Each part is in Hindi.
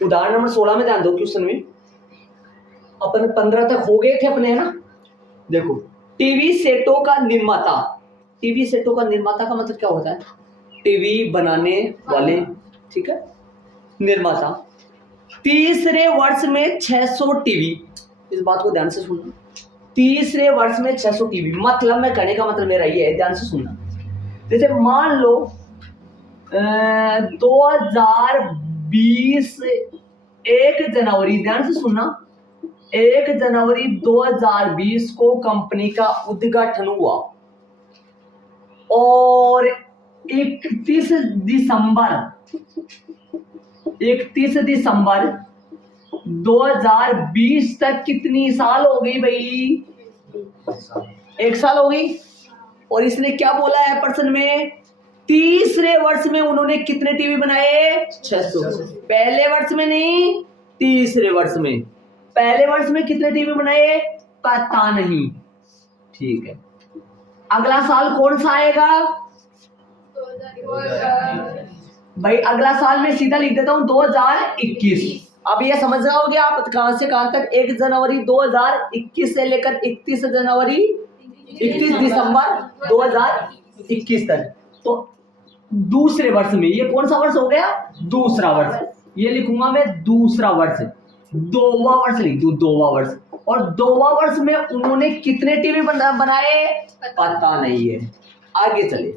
उदाहरण नंबर 16 में ध्यान दो। क्वेश्चन में अपन 15 तक हो गए थे अपने, है ना। देखो, टीवी सेटों का निर्माता, टीवी सेटों का निर्माता का मतलब क्या होता है? टीवी बनाने वाले, ठीक है, निर्माता। तीसरे वर्ष में 600 टीवी, इस बात को ध्यान से सुनना। तीसरे वर्ष में 600 टीवी, मतलब मैं कहने का मतलब मेरा ये है, ध्यान से सुनना। जैसे मान लो 2020 1 जनवरी, ध्यान से सुनना, 1 जनवरी 2020 को कंपनी का उद्घाटन हुआ और 31 दिसंबर 2020 तक कितनी साल हो गई भाई? 1 साल हो गई। और इसने क्या बोला है प्रश्न में? तीसरे वर्ष में उन्होंने कितने टीवी बनाए? 600। पहले वर्ष में नहीं, तीसरे वर्ष में। पहले वर्ष में कितने टीवी बनाए पता नहीं, ठीक है। अगला साल कौन सा आएगा भाई? अगला साल में सीधा लिख देता हूं 2021। अब ये समझ रहे होगे आप कहां से कहां तक? 1 जनवरी 2021 से लेकर 31 दिसंबर 2021 तक। तो दूसरे वर्ष में, ये कौन सा वर्ष हो गया? दूसरा वर्ष। ये लिखूंगा मैं दूसरा वर्ष, दोवा वर्ष लिख दूं, दोवा वर्ष। और दोवा वर्ष में उन्होंने कितने टीवी बनाए पता नहीं है। आगे चले,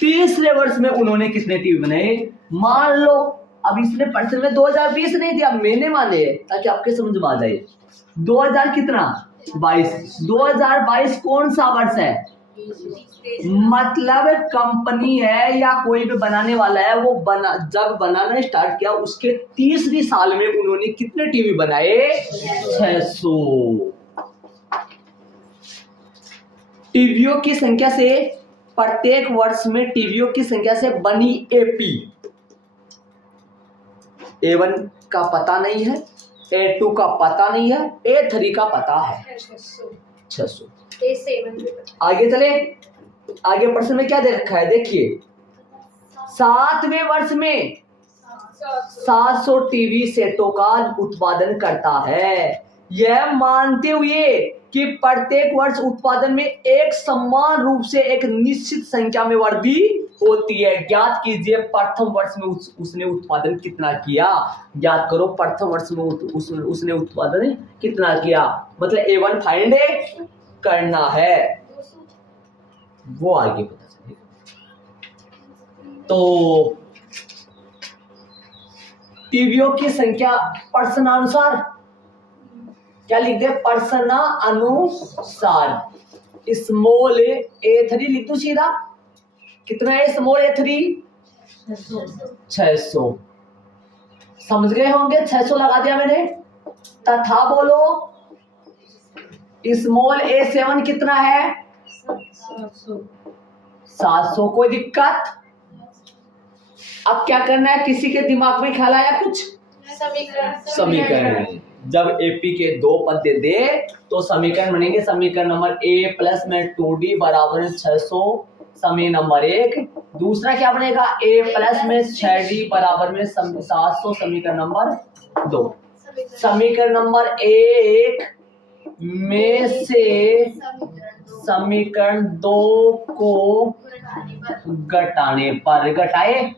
तीसरे वर्ष में उन्होंने कितने टीवी बनाए? मान लो अब इसने प्रश्न में 2020 नहीं दिया, मैंने माने ताकि आपके समझ में आ जाए। 2000 कितना? 22। 2022 कौन सा वर्ष है? मतलब कंपनी है या कोई भी बनाने वाला है, वो जब बनाना स्टार्ट किया उसके तीसरी साल में उन्होंने कितने टीवी बनाए? 600। टीवियों की संख्या से, प्रत्येक वर्ष में टीवियों की संख्या से बनी एपी, A1 का पता नहीं है, A2 का पता नहीं है, A3 का पता है 600। आगे चले, आगे प्रश्न में क्या दे रखा है देखिए, 7वें वर्ष में 700 टीवी सेटों का उत्पादन करता है, यह मानते हुए कि प्रत्येक वर्ष उत्पादन में एक समान रूप से एक निश्चित संख्या में वृद्धि होती है। ज्ञात कीजिए प्रथम वर्ष में उसने उत्पादन कितना किया? ज्ञात करो प्रथम वर्ष में उसने उत्पादन कितना किया, मतलब A1 फाइंड करना है, वो आगे पता चलेगा। तो टीवियों की संख्या प्रश्नानुसार क्या लिख दे? प्रश्न अनुसार स्मॉल A3 लिख दो सीधा। कितना है स्मॉल A3? 600। समझ गए होंगे, 600 लगा दिया मैंने। तथा बोलो स्मॉल A7 कितना है? 700। कोई दिक्कत? अब क्या करना है? किसी के दिमाग में ख्याल आया कुछ? समीकरण। जब एपी के 2 पद दे दे तो समीकरण बनेंगे। समीकरण नंबर A प्लस में 2D बराबर 600, समीकरण नंबर 1। दूसरा क्या बनेगा? A प्लस में 6D बराबर में 700, समीकरण नंबर 2। समीकरण नंबर 1 में से समीकरण 2 को घटाने पर, घटाए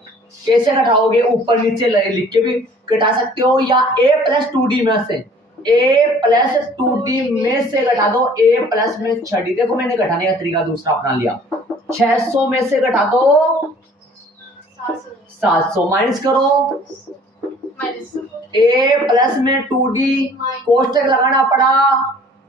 कैसे घटाओगे? ऊपर नीचे लिख के भी घटा सकते हो, या A प्लस 2D में से, A प्लस 2D में से घटा दो A प्लस में 6D। देखो मैंने घटाने का तरीका दूसरा अपना लिया। 600 में से घटा दो 700, माइनस करो A प्लस में 2D, कोष्टक लगाना पड़ा।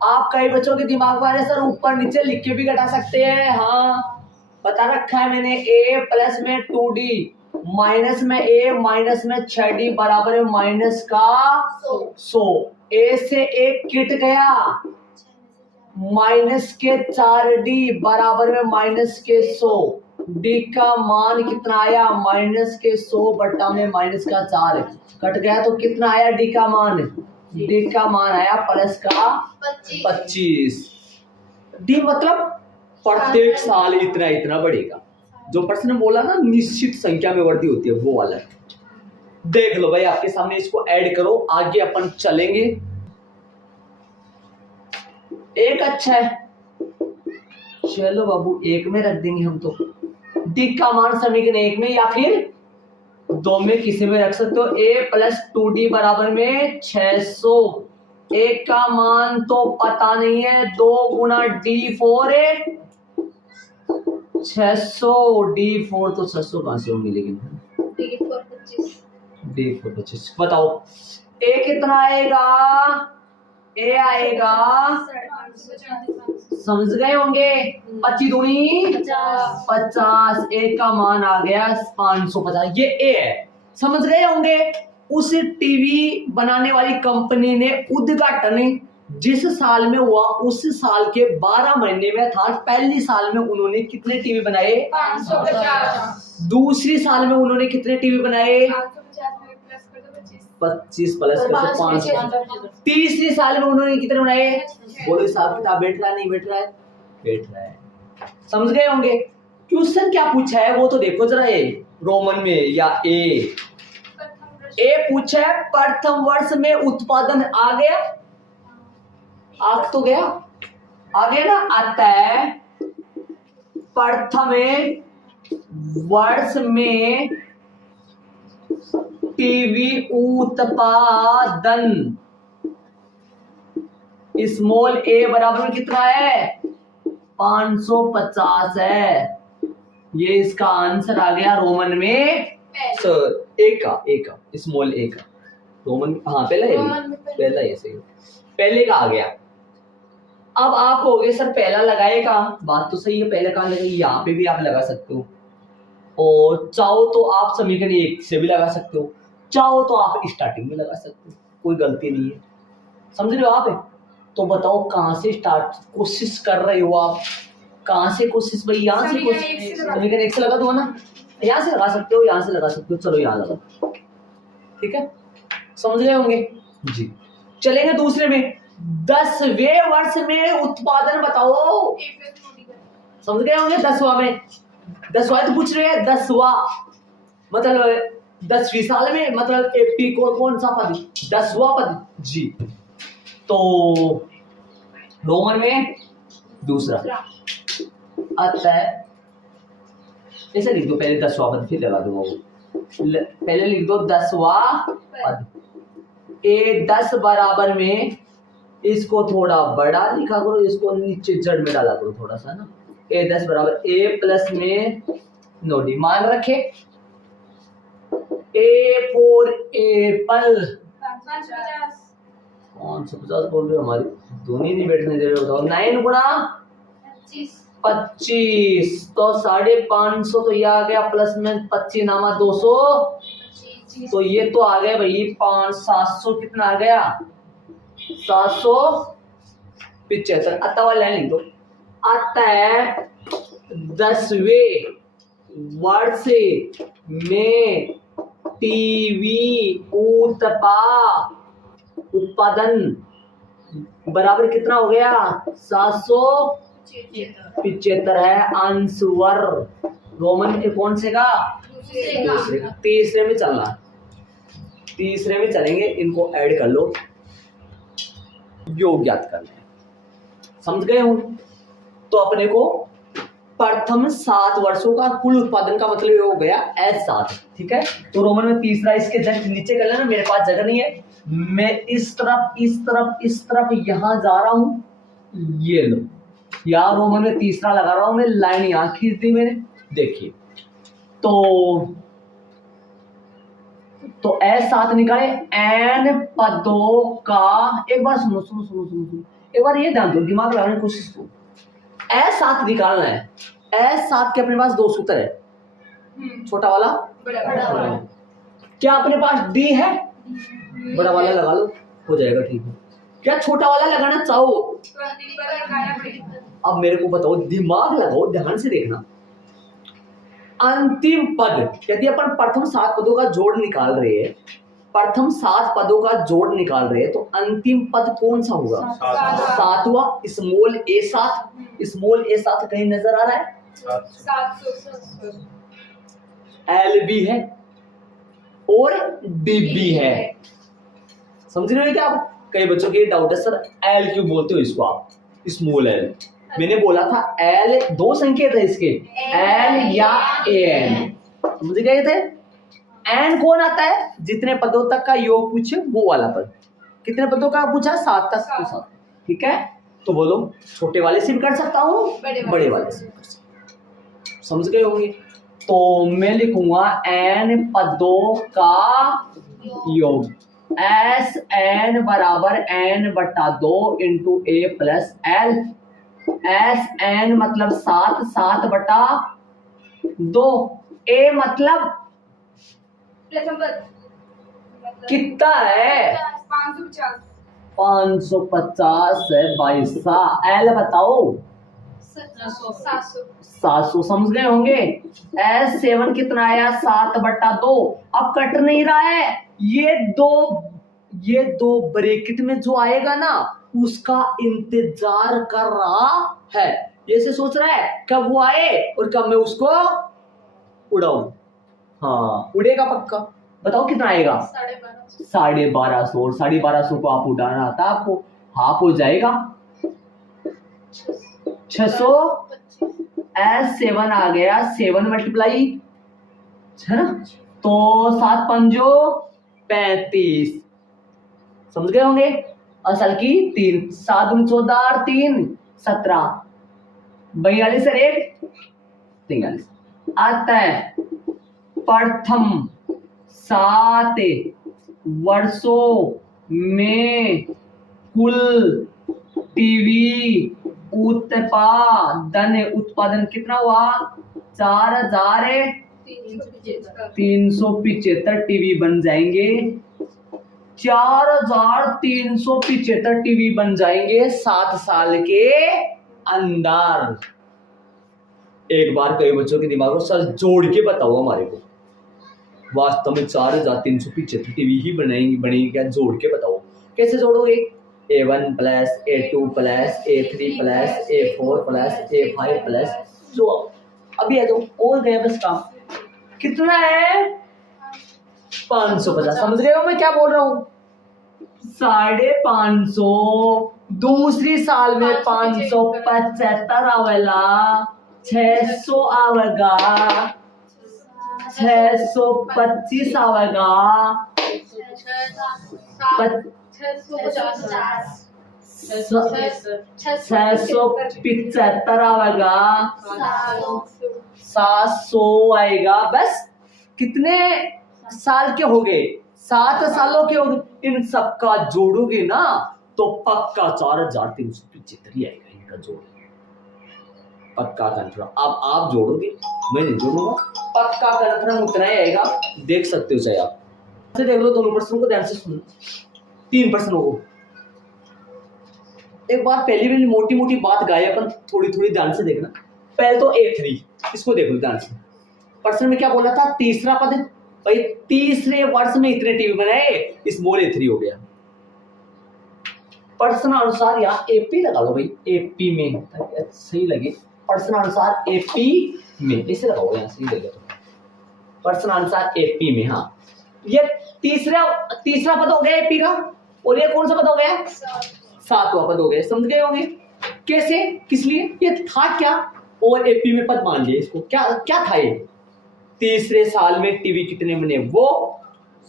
आप कई बच्चों के दिमाग में आ रहे सर ऊपर नीचे लिख के भी घटा सकते हैं, हाँ बता रखा है मैंने। A प्लस में 2D माइनस में A माइनस में 6D बराबर है माइनस का 100। A से 1 किट गया, माइनस के 4D बराबर में माइनस के 100। D का मान कितना आया? माइनस के 100 बट्टा में माइनस का 4 कट गया तो कितना आया D का मान? D का मान आया प्लस का 25। D मतलब प्रत्येक साल इतना इतना बढ़ेगा। जो प्रश्न बोला ना निश्चित संख्या में वृद्धि होती है, वो वाला। देख लो भाई आपके सामने, इसको ऐड करो, आगे अपन चलेंगे। एक अच्छा है, चलो बाबू एक में रख देंगे हम तो। डी का मान समीकरण एक में या फिर दो में किसी में रख सकते हो। a प्लस 2d बराबर में 600। एक का मान तो पता नहीं है, 2 गुना d4 है 600, d4 तो 600 कहां से होंगे, लेकिन d4 25 बताओ a कितना आएगा, a आएगा समझ गए होंगे 25 दूनी 50, एक का मान आ गया 550, ये a है, समझ गए होंगे। उस टीवी बनाने वाली कंपनी ने उद्घाटन जिस साल में हुआ उस साल के 12 महीने में था। पहली साल में उन्होंने कितने टीवी बनाए, 550। दूसरी साल में उन्होंने कितने टीवी बनाए, 25 प्लस कर 500। तीसरी साल में उन्होंने कितने बनाए, बोलो हिसाब किताब बैठ रहा है नहीं बैठ रहा है, बैठ रहा है, समझ गए होंगे। क्वेश्चन क्या पूछा है वो तो देखो जरा, ये रोमन में या ए पूछा है प्रथम वर्ष में उत्पादन आ गया, आग तो गया, आ गया ना, आता है प्रथम वर्ष में टीवी उत्पादन स्मॉल ए बराबर में कितना है, 550 है। ये इसका आंसर आ गया रोमन में ए का स्मॉल ए का, रोमन हाँ पहला ये सही, पहले का आ गया। अब आप कहोगे सर पहला लगाए का, बात तो सही है, पहले कहाँ लगाए, यहाँ पे भी आप लगा सकते हो, और चाहो तो आप समीकरण 1 से भी लगा सकते हो, चाहो तो आप स्टार्टिंग में लगा सकते हो, कोई गलती नहीं है, समझ रहे हो आप। तो बताओ कहाँ से स्टार्ट कोशिश कर रहे हो आप, कहाँ से कोशिश, भाई यहाँ से कोशिश, समीकरण 1 से लगा दो ना, यहाँ से लगा सकते हो, यहाँ से लगा सकते हो, चलो यहाँ लगा, ठीक है, समझ रहे होंगे जी। चलेंगे दूसरे में, 10वें वर्ष में उत्पादन बताओ, समझ गए होंगे। 10वां में, 10वां तो पूछ रहे हैं, 10वां मतलब 10वीं साल में, मतलब एपी को कौन सा पद, 10वां पद जी। तो रोमन में दूसरा आता है, ऐसे लिख दो पहले 10वां पद फिर लगा दो वो, पहले लिख दो 10वां पद, ए 10 बराबर में, इसको थोड़ा बड़ा लिखा करो, इसको नीचे जड़ में डाला करो थोड़ा सा ना, ए 10 बराबर ए प्लस में नोडी मान रखे, ए फॉर एप्पल 550 बोल रहे हो, हमारी दोनों नहीं बैठने दे रहे हो, 9 गुना 25 तो 550, तो ये आ गया प्लस में 25 नामा 200, तो ये तो आ गया भाई 700, कितना आ गया 775। आता वाला लाइन लिख दो, आता है 10वें वर्ष में टीवी उत्पादन बराबर कितना हो गया, 775 है आंसर। रोमन के कौन से का, दूसरे का। तीसरे में चलना, तीसरे में चलेंगे, इनको ऐड कर लो, योग ज्ञात करना है, समझ गए हो। तो अपने को प्रथम 7 वर्षों का कुल उत्पादन का मतलब ये हो गया S7, ठीक है। तो रोमन में तीसरा, इसके जस्ट नीचे कर लेना, मेरे पास जगह नहीं है, मैं इस तरफ इस तरफ इस तरफ यहां जा रहा हूं, ये लो यार, रोमन में तीसरा लगा रहा हूं मैं, लाइन यहां खींच दी मैंने, देखिए तो S7 निकाले, एन पदों का, एक बार सुनो, एक बार ये ध्यान दो, दिमाग लगाने की कोशिश करो, S7 निकालना है। S7 के अपने पास 2 सूत्र है, छोटा वाला बड़ा। क्या अपने पास D है, बड़ा वाला लगा लो, हो जाएगा, ठीक है। क्या छोटा वाला लगाना चाहो, अब मेरे को बताओ, दिमाग लगाओ, ध्यान से देखना। अंतिम पद, यदि अपन प्रथम 7 पदों का जोड़ निकाल रहे हैं, प्रथम 7 पदों का जोड़ निकाल रहे हैं, तो अंतिम पद कौन सा होगा, 7वां, स्मॉल A7, स्मॉल A7 कहीं नजर आ रहा है, 700 LB है, और डीबी है। समझ रहे हो क्या आप? कई बच्चों के डाउट है सर एल क्यों बोलते हो इसको आप, स्मॉल एल। मैंने बोला था एल दो संकेत है इसके, एल या एन। समझ गए थे? एन कौन आता है? जितने पदों तक का योग पूछे वो वाला पद। कितने पदों का पूछा? 7 तक तो 7। ठीक है, तो बोलो छोटे वाले से भी कर सकता हूँ, बड़े वाले से भी कर सकता हूँ। समझ गए होंगे? तो मैं लिखूंगा एन पदों का योग, एस एन बराबर एन बटा 2 into A plus L. S N मतलब 7, 7 बटा 2। ए मतलब कितना है? 550। 550 है 22। एल बताओ? 700। 700। समझ गए होंगे? एस 7 कितना आया? 7 बटा 2। अब कट नहीं रहा है, ये दो ब्रैकेट में जो आएगा ना उसका इंतजार कर रहा है। ये से सोच रहा है कब वो आए और कब मैं उसको उड़ाऊं। हाँ उड़ेगा पक्का। बताओ कितना आएगा? 1250। और 1250 को आप उड़ाना आता आपको, हाफ हो जाएगा 600। एस 7 आ गया, 7 मल्टीप्लाई है ना, तो 7 पंजो 35। समझ गए होंगे? असल की 3, 7 दूनी 14 और 3 17, 42 और 1 43 आता है। प्रथम 7 वर्षों में कुल टीवी उत्पादन कितना हुआ? 4375 टीवी बन जाएंगे। 4375 टीवी बन जाएंगे 7 साल के अंदर। एक बार कई बच्चों के दिमाग को सर जोड़ के बताओ हमारे को, वास्तव में 4375 टीवी ही बनेगी क्या? जोड़ के बताओ। कैसे जोड़ोगे? A1 plus A2 plus A3 plus A4 plus A5 plus जो अभी है, तो और गया बस काम। कितना है? 550। समझ गए हो मैं क्या बोल रहा हूँ? 550 दूसरी साल में 575 आवेला, 600 आवेगा, 625 आवेगा, 675 आवेगा, 700 आएगा। बस कितने साल के हो गए? 7 सालों के हो गए। इन सबका जोड़ोगे ना तो पक्का 4375 ही आएगा इनका जोड़, पक्का कन्फर्म। अब आप जोड़ोगे, मैं नहीं जोड़ूंगा, पक्का कन्फर्म उतना ही आएगा। देख सकते हो चाहे आप से देख लो, दोनों प्रश्नों को ध्यान से सुनो। 3 प्रश्नों को एक बार पहली मोटी मोटी बात गाए अपन, थोड़ी थोड़ी ध्यान से देखना। पहले तो A3 इसको देख लो ध्यान से। प्रश्न में क्या बोला था? तीसरा पद भाई, तीसरे वर्ष में इतने टीवी बनाए, स्मॉल A3 हो गया। प्रश्न अनुसार यहाँ AP लगा लो भाई, AP में सही लगे। प्रश्न अनुसार AP में इसे लगाओ, यहाँ सही लगेगा। प्रश्न अनुसार AP में, हाँ ये तीसरा पद हो गया AP का, और ये कौन सा पद हो गया? 7वां पद हो गया। समझ गए होंगे कैसे, किस लिए ये था क्या, और AP में पद मान लिया इसको। क्या था ये? तीसरे साल में टीवी कितने बने वो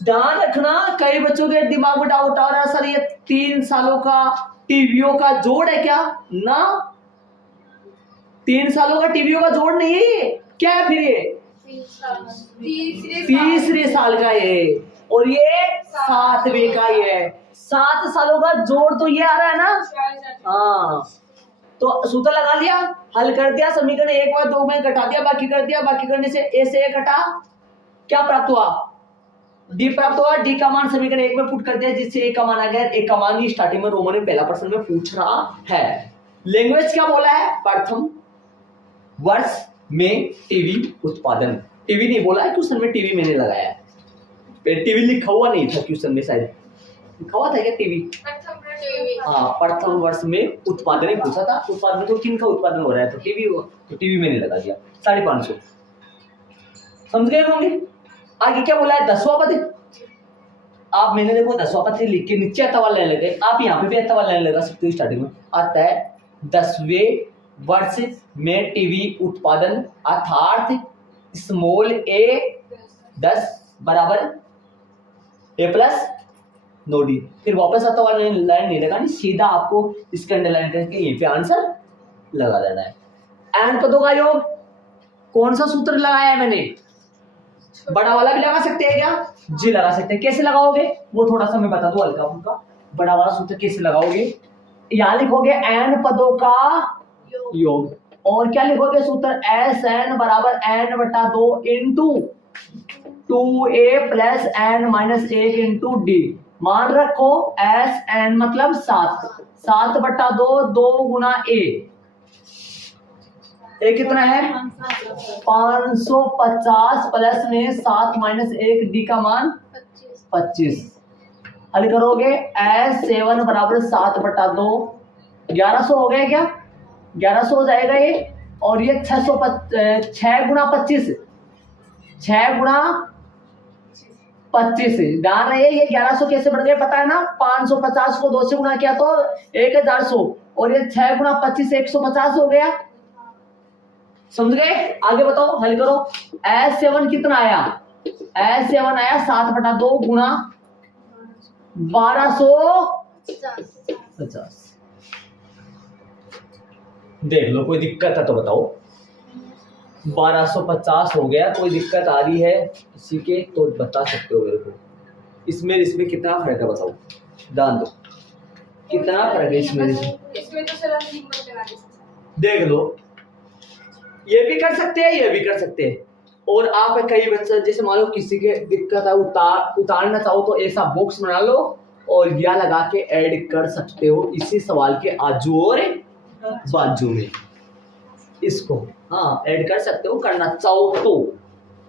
ध्यान रखना। कई बच्चों के दिमाग में डाउट आ रहा है सर ये 3 सालों का टीवियों का जोड़ है क्या? ना, 3 सालों का टीवियों का जोड़ नहीं है। क्या है फिर ये? तीसरे साल का ये, और ये 7वें का ये। 7 सालों का जोड़ तो ये आ रहा है ना। हाँ, तो सूत्र लगा लिया, हल कर दिया, समीकरण 1 और 2 में घटा दिया, बाकी कर दिया। बाकी करने से A से A घटा, क्या प्राप्त हुआ? D प्राप्त हुआ। D का मान समीकरण 1 में पुट कर दिया, जिससे A का मान आ गया। A का मान ही स्टार्टिंग में रोमन में पहला प्रश्न में पूछ रहा है। लैंग्वेज क्या बोला है? प्रथम वर्ष में टीवी उत्पादन। टीवी नहीं बोला है क्वेश्चन में, टीवी मैंने लगाया है। टीवी लिखा हुआ नहीं था क्वेश्चन में, शायद लिखा हुआ था क्या टीवी? हाँ, प्रथम वर्ष में उत्पादन ही पूछा था। उत्पादन तो किन का उत्पादन हो रहा है? तो टीवी हुआ, तो टीवी मैंने लगा दिया 550। समझ गए होंगे? आगे क्या बोला है, 10वां पद। आप मैंने देखो 10वां पद लिख के नीचे अतः वाला लेने लगे, आप यहाँ पे भी अतः वाला लेने लगा सकते हो। स्टार्टिंग में आता है 10वें वर्ष में टीवी उत्पादन अर्थात स्मॉल ए 10 बराबर ए प्लस नो डी। फिर वापस अतः वाला लाइन नहीं लगानी, सीधा आपको इसके अंडरलाइन करके यहीं पे आंसर लगा देना है। एन पदों का योग, कौन सा सूत्र लगाया है मैंने, बड़ा वाला भी लगा सकते हैं क्या, जी लगा सकते हैं। कैसे लगाओगे वो थोड़ा सा मैं बता दूं हल्का फुल्का। बड़ा वाला सूत्र कैसे लगाओगे, यहां लिखोगे एन पदों का योग, और क्या लिखोगे सूत्र, एस एन बराबर एन बटा 2 into 2a plus n minus 1 into d. मान रखो एस एन मतलब 7, 7 बटा 2, 2 गुना ए कितना है 550 प्लस में 7 माइनस 1 डी का मान 25। हल करोगे S7 बराबर 7 बटा 2, 1100 हो गया क्या, 1100 हो जाएगा ये। और ये 6 गुना 25, 6 गुना 25 ध्यान रहे। ये 1100 कैसे बढ़ गए पता है ना, 550 को 2 से गुना किया तो 1100, और ये 6 गुना 25 150 हो गया। समझ गए, आगे बताओ हल करो। S7 कितना आया, S7 आया 7 बटा 2 गुना 1250। देख लो कोई दिक्कत है तो बताओ। 1250 हो गया, कोई दिक्कत आ रही है किसी के तो बता सकते हो मेरे को। इसमें कितना फर्क है बताओ, दान दो कितना फर्क है इसमें तो सर देख लो। ये भी कर सकते हैं, ये भी कर सकते हैं। और आप कई बच्चे जैसे मान लो किसी के दिक्कत है, उतारना चाहो तो ऐसा बॉक्स बना लो और या लगा के ऐड कर सकते हो इसी सवाल के आजू और बाजू में, इसको हाँ ऐड कर सकते हो करना चाहो तो।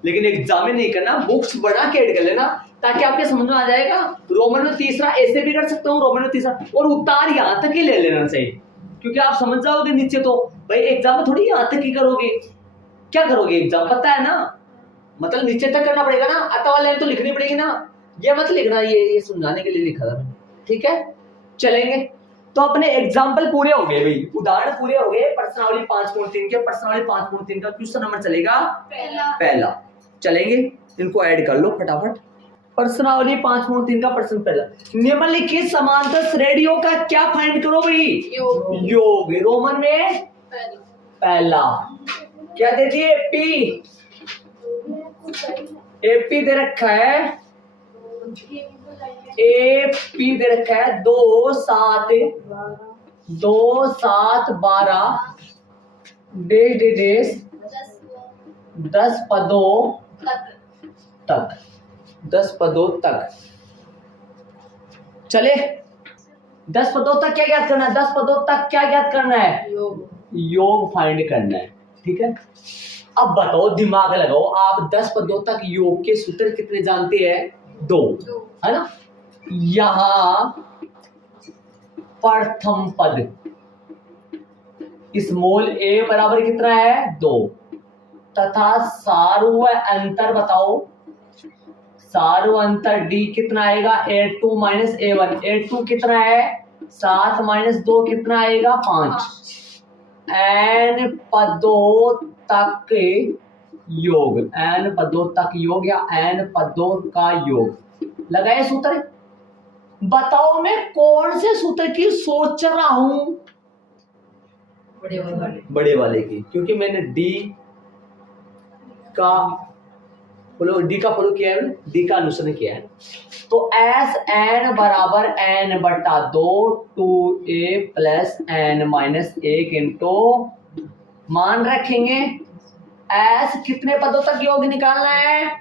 लेकिन एग्जाम में नहीं करना, बुक्स बना के ऐड कर लेना ताकि आपके समझ में आ जाएगा। रोमन में तीसरा ऐसे भी कर सकते हो, रोमन में तीसरा, और उतार यहाँ तक ही ले लेना चाहिए, क्योंकि आप समझ जाओगे नीचे तो भाई एग्जाम में थोड़ी यहाँ तक ही करोगे। क्या करोगे एग्जाम पता है ना, मतलब नीचे तक करना पड़ेगा ना, अतः वाली लाइन तो लिखनी पड़ेगी ना। ये मत लिखना, ये समझाने के लिए लिखा था मैंने, ठीक है। चलेंगे तो अपने एग्जाम्पल पूरे हो गए भाई, उदाहरण पूरे हो गए। प्रश्नावली 5.3 के, प्रश्नावली 5.3 का क्वेश्चन नंबर चलेगा पहला। चलेंगे इनको ऐड कर लो फटाफट। प्रश्नावली 5.3 का प्रश्न पहला, निम्नलिखित समांतर श्रेणियों का क्या फाइंड करो भाई, योग। रोमन में पहला क्या दे दिए, एपी दे रखा है, एपी दे रखा है 2 7 12 डेश 10 पदों तक, 10 पदों तक। चले 10 पदों तक क्या ज्ञात करना है, 10 पदों तक क्या ज्ञात करना है, योग फाइंड करना है, ठीक है। अब बताओ, दिमाग लगाओ, आप 10 पदों तक योग के सूत्र कितने जानते हैं, 2 है ना। यहां प्रथम पद स्मॉल ए बराबर कितना है, 2, तथा सार्व अंतर बताओ, सार्व अंतर डी कितना आएगा, A2 माइनस A1। A2 कितना है 7 माइनस 2 कितना आएगा 5। एन पदों तक योग, एन पदों तक योग या एन पदों का योग लगाए सूत्र। बताओ मैं कौन से सूत्र की सोच रहा हूं, बड़े वाले की, क्योंकि मैंने डी का फॉलो किया है, डी का अनुसरण किया है। तो एस एन बराबर एन बटा 2 2a plus n minus 1 into, मान रखेंगे एस कितने पदों तक योग निकालना है,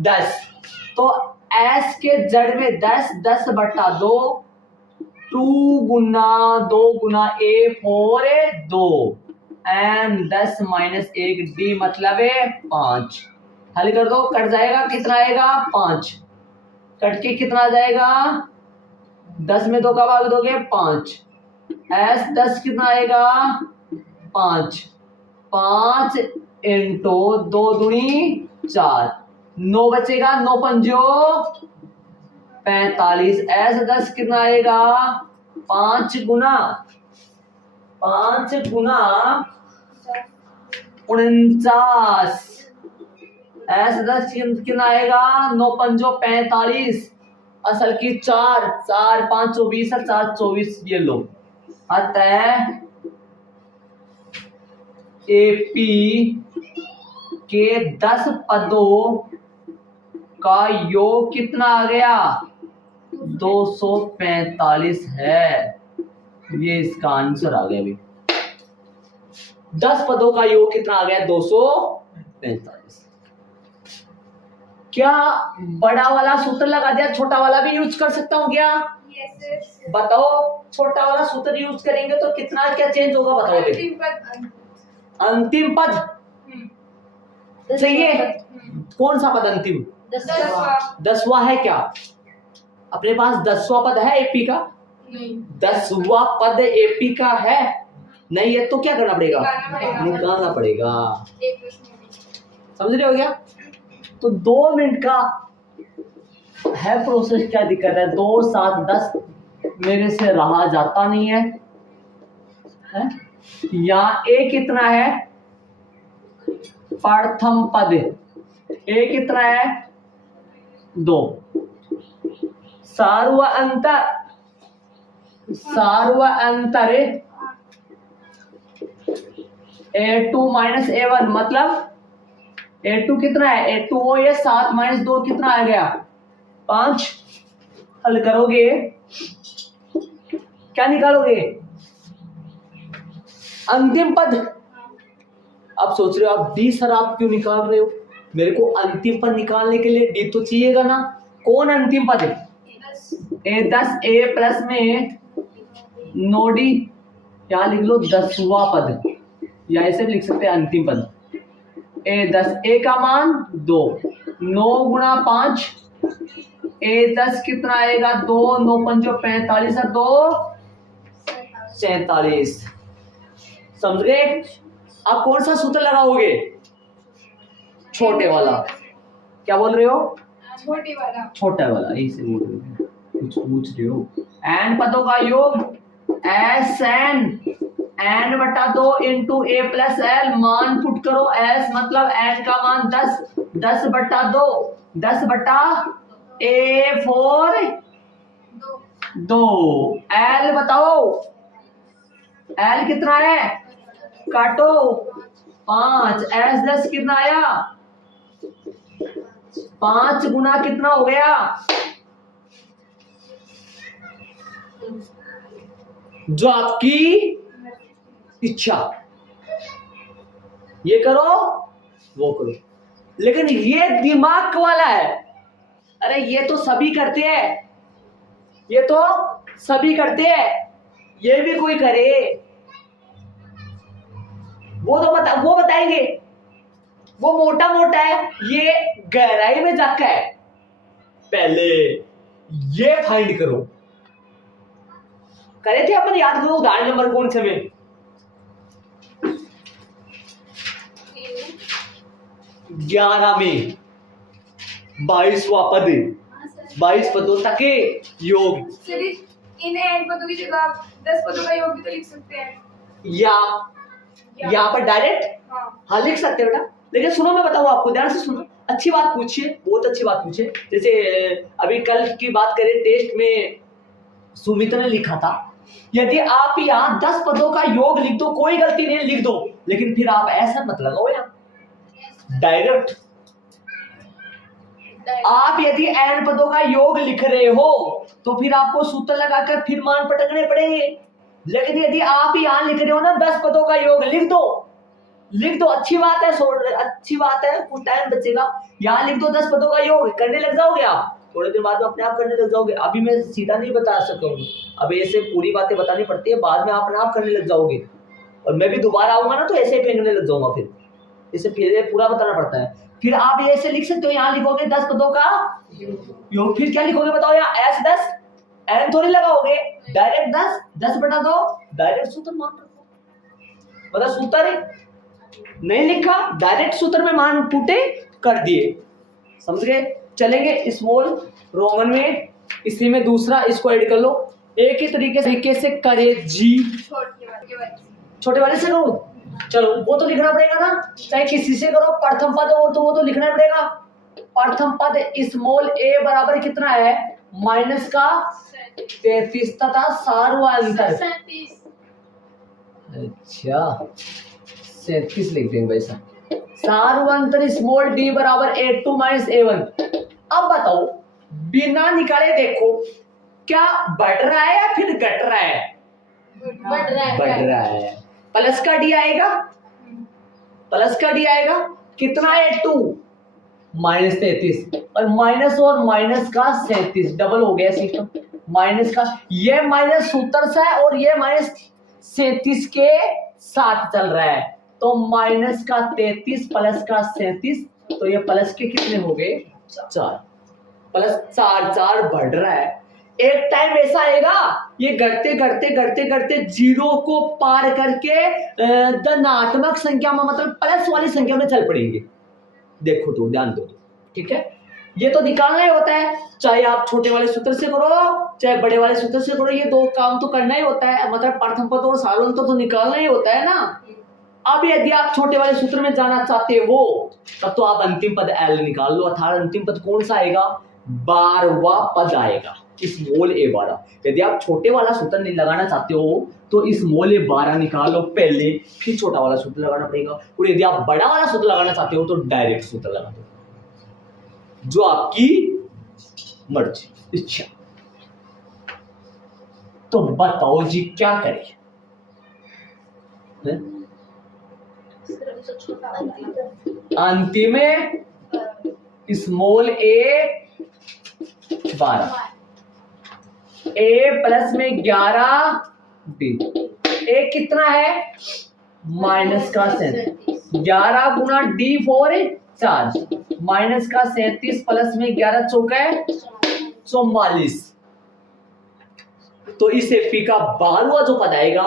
10। तो एस के जड़ में 10 बटा 2, 2 गुना a 4 2 एन 10 माइनस 1 डी मतलब है 5। हल कर दो, कट जाएगा, कितना आएगा 5, कट के कितना आ जाएगा, 10 में 2 का भाग दोगे 5, एस 10 कितना आएगा 5 इंटू 2 दूनी 4, 9 बचेगा, 9 पंजो 45, ऐसे 10 कितना आएगा 5 गुना 49, ऐसे 10 कितना आएगा 9 पंजो 45, असल की 4 4 5 24 और 4 24, ये लो। अतः एपी के 10 पदों का योग कितना आ गया 245 है। ये इसका आंसर आ गया अभी। 10 पदों का योग कितना आ गया 245। क्या बड़ा वाला सूत्र लगा दिया, छोटा वाला भी यूज कर सकता हूँ क्या? बताओ, छोटा वाला सूत्र यूज करेंगे तो कितना क्या चेंज होगा बताओ। अंतिम पद सही है। कौन सा पद अंतिम? 10वां है क्या? अपने पास 10वां पद है एपी का? 10वां पद एपी का है नहीं है तो क्या करना पड़ेगा? निकालना पड़ेगा। समझ रहे हो क्या? तो 2 मिनट का है प्रोसेस, क्या दिक्कत है? 2 7 10 मेरे से रहा जाता नहीं है, है? यहाँ ए कितना है? प्रथम पद ए कितना है 2। सार्व अंतर A2 माइनस A1, मतलब A2 कितना है? A2 वो ये 7 माइनस 2 कितना आ गया 5। हल करोगे क्या निकालोगे? अंतिम पद। अब सोच रहे हो आप डी सर आप क्यों निकाल रहे हो? मेरे को अंतिम पद निकालने के लिए डी तो चाहिएगा ना। कौन अंतिम पद है? A10 A प्लस में नो डी, क्या लिख लो 10वां पद, या ऐसे भी लिख सकते हैं अंतिम पद। A10 A का मान 2, 9 गुणा 5, A10 कितना आएगा 2, 9 पंजो 45 और 2 47। समझ गए? अब कौन सा सूत्र लगाओगे? छोटे वाला। क्या बोल रहे हो? छोटा वाला। ऐसे बोल रहे हो, कुछ पूछ रहे हो? एन पदों का योग एस एन बटा 2 इंटू ए प्लस एल। मान पुट करो, एस मतलब एन का मान 10, 10 बटा 2, 10 बटा ए 4 2। एल बताओ, एल कितना है? काटो 5। एस 10 कितना आया? 5 गुना कितना हो गया? जो आपकी इच्छा, ये करो वो करो, लेकिन ये दिमाग वाला है। अरे ये तो सभी करते हैं, ये तो सभी करते हैं, ये भी कोई करे वो तो वो बताएंगे। वो मोटा मोटा है, ये गहराई में जाकर है। पहले ये फाइंड करो। करे थे अपन, याद करो उदाहरण नंबर कौन से में? 11 में 22वां पद, 22 पदों तक के योग। इन n पदों की जगह 10 पदों का योग भी तो लिख सकते हैं, या यहाँ पर डायरेक्ट हाँ लिख सकते हो बेटा। लेकिन सुनो, मैं बताऊँ आपको, ध्यान से सुनो। अच्छी बात पूछिए, बहुत अच्छी बात पूछिए। जैसे अभी कल की बात करें, टेस्ट में सुमित ने लिखा था, यदि आप यहाँ 10 पदों का योग लिख दो, कोई गलती नहीं, लिख दो, लेकिन फिर आप ऐसा मत लगाओ यहाँ डायरेक्ट। आप यदि n पदों का योग लिख रहे हो तो फिर आपको सूत्र लगाकर फिर मान पटकने पड़ेंगे। लेकिन यदि आप यहाँ लिख रहे हो ना 10 पदों का योग, लिख दो, अच्छी बात है, अच्छी बात है, कुछ टाइम बचेगा। यहाँ लिख दो 10 पदों का योग, करने लग जाओगे आप, थोड़े दिन बाद में अपने आप करने लग जाओगे। अभी मैं सीधा नहीं बता सकूंगा, अभी ऐसे पूरी बातें बतानी पड़ती है, बाद में अपने आप करने लग जाओगे। और मैं भी दोबारा आऊंगा ना तो ऐसे ही फेंकने लग जाऊंगा, फिर इसे फिर पूरा बताना पड़ता है। फिर आप ये ऐसे लिख सकते हो, यहाँ लिखोगे 10 पदों का योग, फिर क्या लिखोगे बताओ? यहाँ S 10 n थोड़ी लगाओगे, डायरेक्ट 10 बटा 2, डायरेक्ट सूत्र मान रखो। मतलब सूत्र नहीं लिखा, डायरेक्ट सूत्र में मान पुटे कर दिए। समझ गए? चलेंगे स्मॉल रोमन में, इसी में दूसरा, इसको ऐड कर लो। एक ही तरीके से करे जी। छोटे वाले से करो, चलो वो तो लिखना पड़ेगा ना, चाहे किसी से करो। प्रथम पद हो तो वो तो लिखना पड़ेगा। प्रथम पद स्मॉल ए बराबर कितना है, माइनस का 33 तथा सार्वंतर, अच्छा 37 लिख देंगे भाई साहब। सार्वंतर स्मॉल डी बराबर A2 माइनस A1। अब बताओ बिना निकाले देखो क्या बढ़ रहा है या फिर घट रहा है? बढ़ रहा है। प्लस का डी आएगा, प्लस का डी आएगा, कितना है 2 माइनस 33, और माइनस का 37, डबल हो गया सिस्टम। माइनस का ये माइनस सूत्र से है और ये माइनस 37 के साथ चल रहा है, तो माइनस का 33 प्लस का 37, तो ये प्लस के कितने हो गए 4, प्लस 4 4 बढ़ रहा है। एक टाइम ऐसा आएगा ये घटते घटते घटते घटते जीरो को पार करके धनात्मक संख्या में, मतलब प्लस वाली संख्या में चल पड़ेंगे। देखो तो ध्यान दो, ठीक है? ये तो निकालना ही होता है, चाहे आप छोटे वाले सूत्र से करो चाहे बड़े वाले सूत्र से करो, ये दो काम तो करना ही होता है, मतलब प्रथम पद और सार्वंतर तो निकालना ही होता है ना। अब यदि आप छोटे वाले सूत्र में जाना चाहते हो तब तो आप अंतिम पद एल निकाल लो, अर्थात अंतिम पद कौन सा आएगा, 12वां पद आएगा, स्मॉल ए 12। यदि आप छोटे वाला सूत्र नहीं लगाना चाहते हो तो स्मॉल ए 12 निकाल लो पहले, फिर छोटा वाला सूत्र लगाना पड़ेगा। और यदि आप बड़ा वाला सूत्र लगाना चाहते हो तो डायरेक्ट सूत्र लगा दो, जो आपकी मर्जी, इच्छा। तो बताओ जी क्या करें? अंतिम में स्मॉल ए 12, ए प्लस में 11 डी, ए कितना है माइनस का 37, 11 गुना डी 4 4, माइनस का 37 प्लस में 11 चौका 44। तो इस एपी का 12वां जो पद आएगा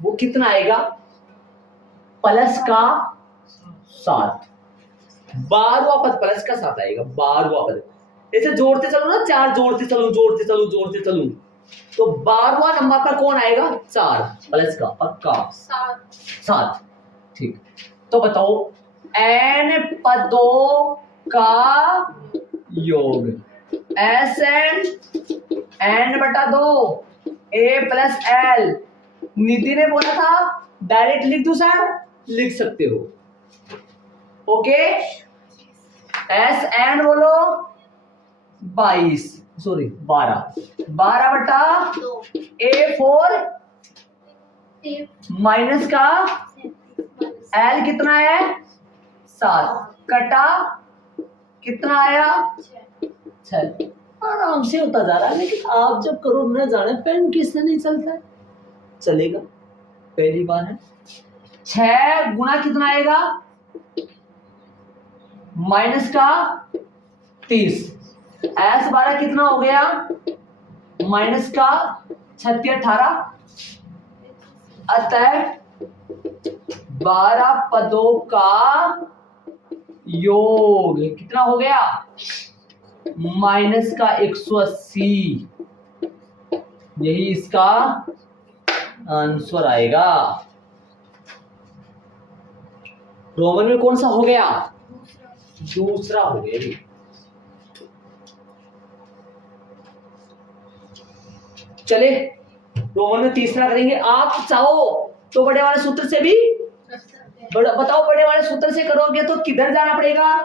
वो कितना आएगा, प्लस का 7, 12वां पद प्लस का 7 आएगा, 12वां पद। ऐसे जोड़ते चलो ना, 4 जोड़ते चलो जोड़ते चलो जोड़ते चलो, तो 12वां नंबर पर कौन आएगा, 4 प्लस का पक्का 7। ठीक, तो बताओ n पदों का योग, n/2 a प्लस l। निधि ने बोला था डायरेक्ट लिख दो सर, लिख सकते हो, ओके। Sn बोलो 12 बटा A4 माइनस का L कितना है 7, कटा कितना आया 6। आराम से होता जा रहा है, लेकिन आप जब करो न जाने पेन किससे नहीं चलता है, चलेगा, पहली बार है। 6 गुना कितना आएगा माइनस का 30, S12 कितना हो गया माइनस का 36 18, अतः 12 पदों का योग कितना हो गया माइनस का 180। यही इसका आंसर आएगा। रोमन में कौन सा हो गया, दूसरा हो गया। चले रोमन में तीसरा करेंगे। आप चाहो तो बड़े वाले सूत्र से भी बताओ, बड़े वाले सूत्र से करोगे तो किधर जाना पड़ेगा,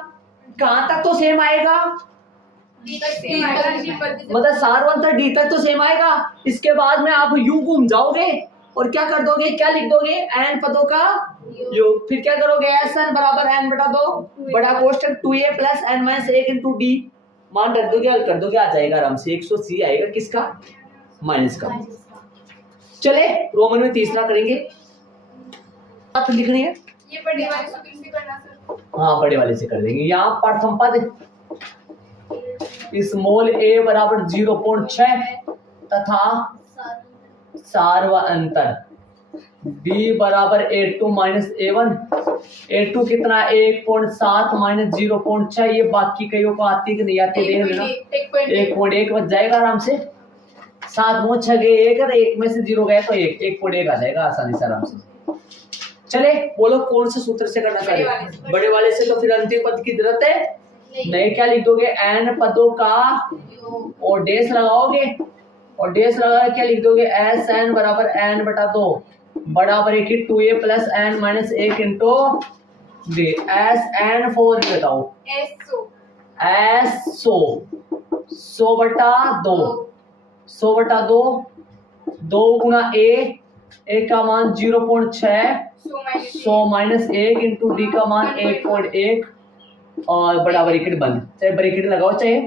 कहां तक तो सेम आएगा, मतलब सार्वंतर डी तक तो सेम आएगा। इसके बाद में आप यूं घूम जाओगे और क्या कर दोगे, क्या लिख दोगे, एन पदों का योग। फिर क्या करोगे, Sn बराबर n/2 बड़ा कोष्टक 2a plus n minus 1 into d, मान रख दोगे, हल कर दोगे, आ जाएगा आराम से 180 आएगा, किसका माइनस का। चले रोमन में तीसरा करेंगे, बात लिखनी है, ये बड़े वाले सूत्र से करना सर। हाँ बड़े वाले से कर देंगे। यहाँ प्रथम पद स्मॉल ए बराबर 0.6 तथा सार्वंतर d बराबर A2 माइनस A1। A2 कितना 1.7 माइनस 0.6, ये बाकी कईयों को आती कि नहीं आती देख लेना। 1.1 बच जाएगा आराम से। 7 9 6 गए 1 और 1 में से 0 गए तो 1.1 आ जाएगा आसानी से आराम से। चले बोलो कौन से सूत्र से करना चाहिए? बड़े वाले से। तो फिर अंतिम पद की जरूरत है नहीं। क्या लिख दोगे? n पदों का और डेस लगाओगे, और डेस लगा क्या लिख दोगे? एस एन बराबर n बटा 2 बराबर 2a plus n minus 1 into d. S n four बताओ। एस 100 बटा 2, 100 बटा 2, 2 गुना a का मान 0.6, 100 माइनस 1 इंटू डी का मान 1.1 और बड़ा ब्रैकेट बंद। चाहे ब्रैकेट लगाओ चाहे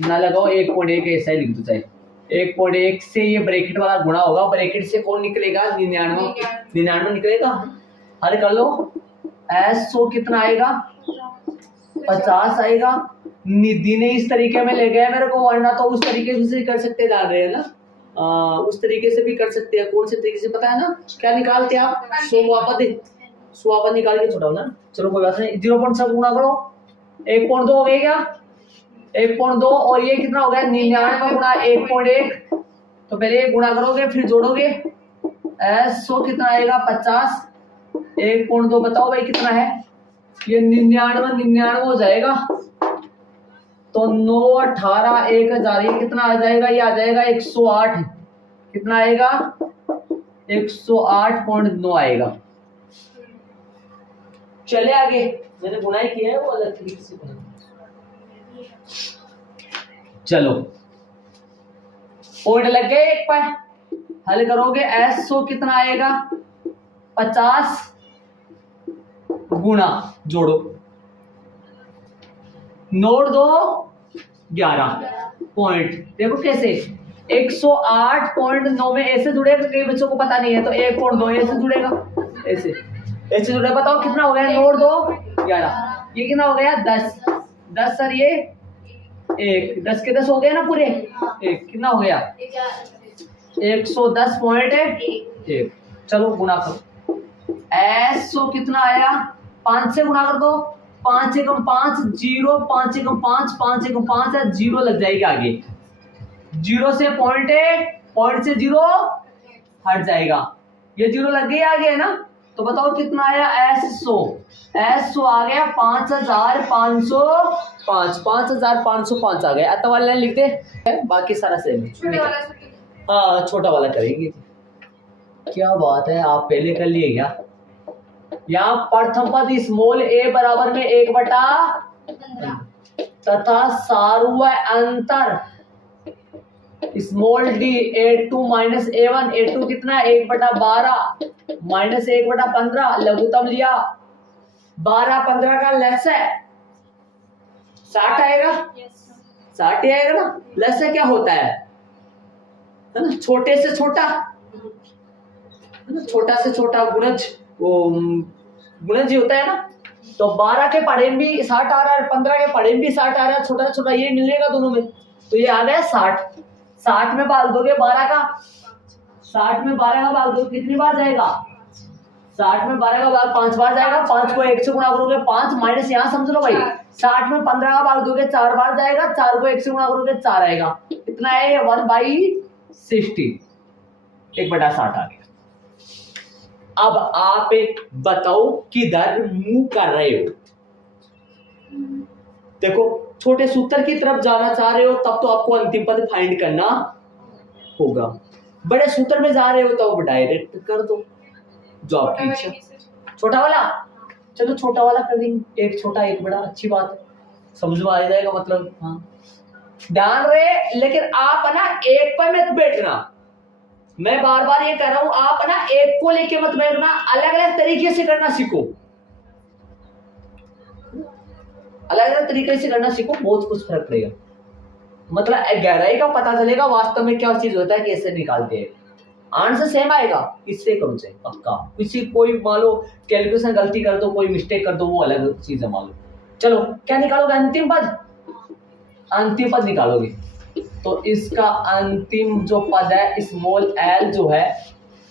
ना लगाओ, 1.1 ऐसा ही लिख दो। चाहे 1.1 से ये ब्रैकेट वाला गुणा होगा, ब्रैकेट से कौन निकलेगा? 99 निकलेगा। हल कर लो। एस 100 कितना आएगा? 50 आएगा। निधि ने इस तरीके में ले गया मेरे को, वरना तो उस तरीके से कर सकते जा रहे हैं ना। उस तरीके से भी कर सकते हैं। कौन से तरीके से पता है ना? क्या निकालते हैं आप? 100 वापस निकाल के छोड़ाओ ना। चलो कोई बात नहीं। 0.7 गुणा करो, 1.2 हो गया क्या? 1.2 और ये कितना हो गया? 99 गुणा 1.1। तो पहले गुणा करोगे फिर जोड़ोगे। एस 100 कितना आएगा? 50। 1.2 बताओ भाई कितना है? ये 99 हो जाएगा। तो 9 18 1000 ये कितना आ जाएगा? ये आ जाएगा 108। कितना आएगा? 108.9 आएगा। चले आगे। मैंने गुणाई किया है वो अलग तरीके से गुना। चलो पॉइंट लग गए एक पर। हल करोगे एस 100 कितना आएगा? 50 गुणा जोड़ो, नोट दो 11 पॉइंट। देखो कैसे 108.9 में ऐसे जुड़ेगा, कई बच्चों को पता नहीं है तो 1.2 ऐसे जुड़ेगा, ऐसे ऐसे जुड़ेगा। बताओ कितना हो गया? नोट दो 11। ये कितना हो गया? 10 सर ये 1 10 के 10 हो गए ना पूरे। एक कितना हो गया? 110.1। चलो गुणा करो। एस 100 कितना आया? 5 से गुणा कर दो। 5 एकम 5 0, 5 एकम 5, 5 एकम 5 है, 0 लग जाएगी आगे। 0 से पॉइंट है, पॉइंट से 0 हट जाएगा। ये 0 लग गई आगे है ना। तो बताओ कितना आया? एस 100 आ गया 5505। 5505 आ गया। अतः वाले लिख दे, बाकी सारा सेम है। हाँ छोटा वाला करेंगे। क्या बात है, आप पहले कर लिए क्या? यहाँ प्रथम पद स्मॉल a बराबर में 1 बटा तथा सारू अंतर small d A2 minus A1। A2 कितना? 1 बटा 12 माइनस 1 बटा 15। लघुत्तम लिया 12 15 का लेस है 60 आएगा। 60 ही आएगा ना। लेस है क्या होता है ना? छोटे से छोटा, छोटा से छोटा गुणज, वो गुणज होता है ना। तो 12 के पढ़े में भी 60 आ रहा है, 15 के पढ़े में भी 60 आ रहा है। छोटा छोटा ये मिलेगा दोनों में, तो ये आ गया 60। 60 में भाग दोगे 12 का, 60 में 12 का भाग दो कितनी बार जाएगा? 60 में 12 का भाग 5 बार जाएगा। 5 को 1 से गुणा करोगे 5 माइनस यहाँ समझ लो भाई। 60 में 15 का भाग दोगे 4 बार जाएगा। 4 को 1 से गुणा करोगे 4 आएगा। कितना है? 1/60, 1 बटा 60 आ गया। अब आप बताओ किधर मुंह कर रहे हो? देखो छोटे सूत्र की तरफ जाना चाह रहे हो तब तो आपको अंतिम पद फाइंड करना होगा। बड़े सूत्र में जा रहे हो तो डायरेक्ट कर दो जो आपकी इच्छा। छोटा वाला, चलो छोटा वाला कर देंगे। एक छोटा एक बड़ा, अच्छी बात है, समझ में आ जाएगा मतलब। हाँ ध्यान रहे, लेकिन आप ना एक पर मत बैठना। मैं बार बार ये कह रहा हूं, आप ना एक को लेके मत बैठना, अलग अलग तरीके से करना सीखो। अलग अलग तरीके से करना सीखो, बहुत कुछ फर्क पड़ेगा। मतलब गहराई का पता चलेगा वास्तव में क्या चीज होता है, कैसे निकालते हैं। आंसर सेम आएगा, इससे करो चाहिए पक्का। किसी कोई मान लो कैलकुलेशन गलती कर दो, कोई मिस्टेक कर दो, वो अलग चीज है मान लो। चलो क्या निकालोगे? अंतिम पद, अंतिम पद निकालोगे। तो इसका अंतिम जो पद है स्मॉल एल जो है,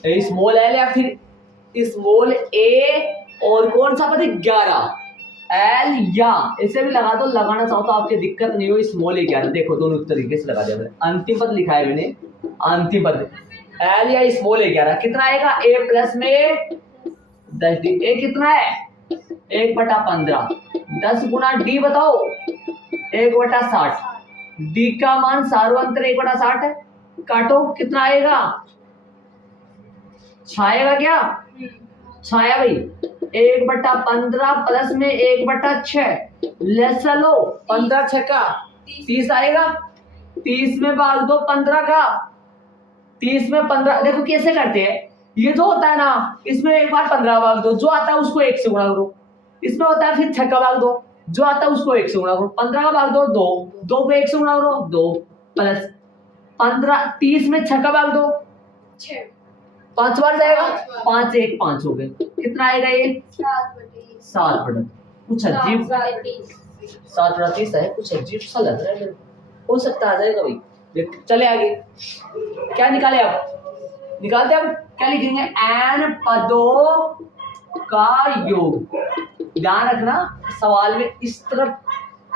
स्मॉल एल या फिर स्मॉल ए और कौन सा पद है 11 एल या इसे भी लगा दो, लगाना चाहो तो आपकी दिक्कत नहीं हो। स्मॉल ए 11 देखो दोनों तरीके से लगा दिया मैंने। अंतिम पद लिखा है मैंने, अंतिम पद एल या स्मॉल ए 11 कितना आएगा ए प्लस में 10 डी। ए कितना है 1/15 10 गुना डी बताओ 1/60 डी का मान सार्वंतर 1/60 है। काटो कितना आएगा छाएगा क्या छाया भाई 1/15 प्लस में 1/6 लेस लो 15 छक्का 30 आएगा। 30 में भाग दो 15 का 30 में 15 देखो कैसे करते हैं ये जो होता है ना इसमें एक बार 15 भाग दो जो आता है उसको 1 से गुणा करो। इसमें होता है फिर छक्का भाग दो जो आता है उसको 1 से गुणा करो। 15 का भाग दो 2 को 1 से गुणा करो 2 प्लस 15 30 में छक्का भाग दो 6 5 बार जाएगा 5 1 5 हो गए। कितना आएगा ये 7/30 कुछ अजीब 7/30 है कुछ अजीब सा लग रहा है हो सकता आ जाएगा भाई। देख चले आगे क्या निकाले अब निकालते अब क्या लिखेंगे एन पदों का योग। ध्यान रखना सवाल में इस तरफ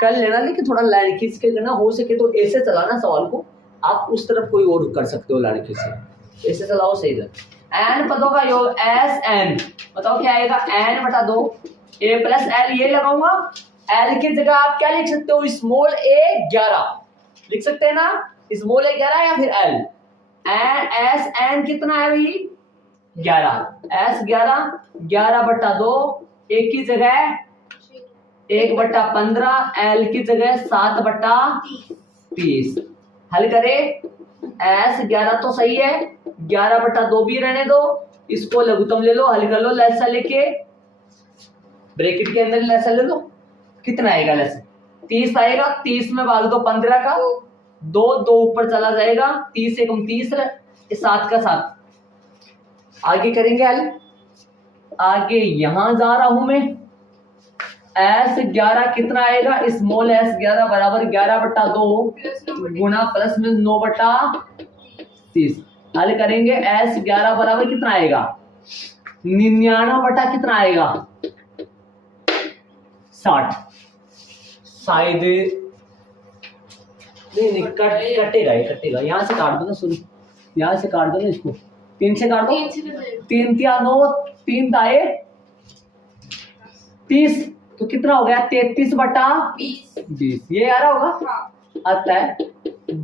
कर लेना लेकिन थोड़ा लाइन खींच के करना हो सके तो ऐसे चलाना सवाल को आप उस तरफ कोई और कर सकते हो लाइन खींच से ऐसे चलाओ सही है। एन पदों का योग एस एन बताओ क्या आएगा n/2 a प्लस एल ये लगाऊंगा एल की जगह आप क्या लिख सकते हो स्मॉल ए 11 लिख सकते हैं ना स्मॉल ए 11 या फिर एल एन एस एन कितना है भाई 11 एस 11/2 एक की जगह 1/15 एल की जगह 7/30 हल करे एस 11 तो सही है 11/2 भी रहने दो इसको लघुत्तम ले लो हल कर लो लसा लेके ब्रैकेट के अंदर लसा ले लो कितना आएगा लसा 30 आएगा 30 में भाग दो 15 का 2 ऊपर चला जाएगा 30 से कम 30 7 का 7 आगे करेंगे हल आगे यहां जा रहा हूं मैं एस 11 कितना आएगा स्मॉल एस 11 बराबर 11/2 गुना प्लस में 9/30 हल करेंगे एस 11 बराबर कितना आएगा 99 कितना आएगा 60 शायद नहीं कटेगा ये कटेगा यहाँ से काट दो ना सुन यहाँ से काट दो ना इसको 3 से काट दो 3 या 9 3 दाए 30 तो कितना हो गया 33/20 ये आ रहा होगा अतः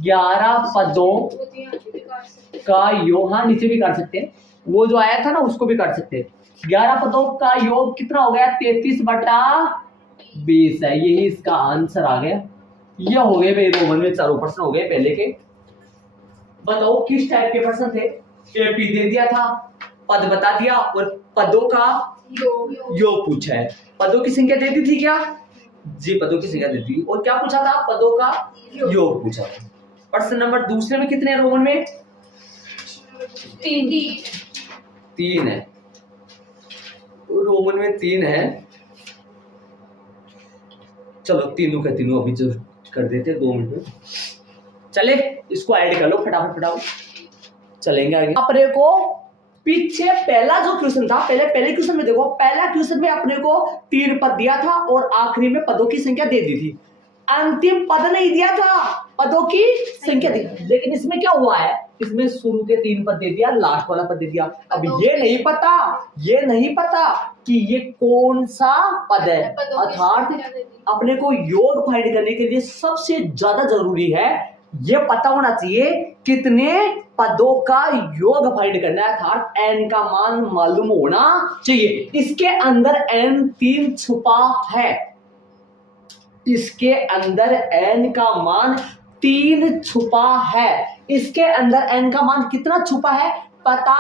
11 पदों का योग हाँ नीचे भी कर सकते हैं वो जो आया था ना उसको भी कर सकते हैं 11 पदों का योग कितना हो गया 33/20 है यही इसका आंसर आ गया। ये हो गए भाई रोमन में चारों प्रश्न हो गए पहले के। बताओ किस टाइप के प्रश्न थे एपी दे दिया था पद बता दिया और पदों का योग पूछा है। पदों की संख्या दे दी थी क्या जी पदों की संख्या दे दी और क्या पूछा था पदों का योग पूछा था। प्रश्न नंबर दूसरे में कितने रोमन में 3 है रोमन में 3 है। चलो तीनों का तीनों अभी जो कर देते 2 मिनट में चले इसको ऐड कर लो फटाफट चलेंगे आगे। अपने को पीछे पहला जो क्वेश्चन था पहले क्वेश्चन में देखो पहला क्वेश्चन में अपने को 3 पद दिया था और आखिरी में पदों की संख्या दे दी थी। अंतिम पद नहीं दिया था पदों की संख्या दी लेकिन इसमें क्या हुआ है इसमें शुरू के 3 पद दे दिया लास्ट वाला पद दे दिया। अब ये नहीं पता कि ये कौन सा पद है अर्थात अपने को योग फाइंड करने के लिए सबसे ज्यादा जरूरी है ये पता होना चाहिए कितने पदों का योग फाइंड करना है अर्थात n का मान मालूम होना चाहिए। इसके अंदर n 3 छुपा है इसके अंदर n का मान 3 छुपा है इसके अंदर n का मान कितना छुपा है पता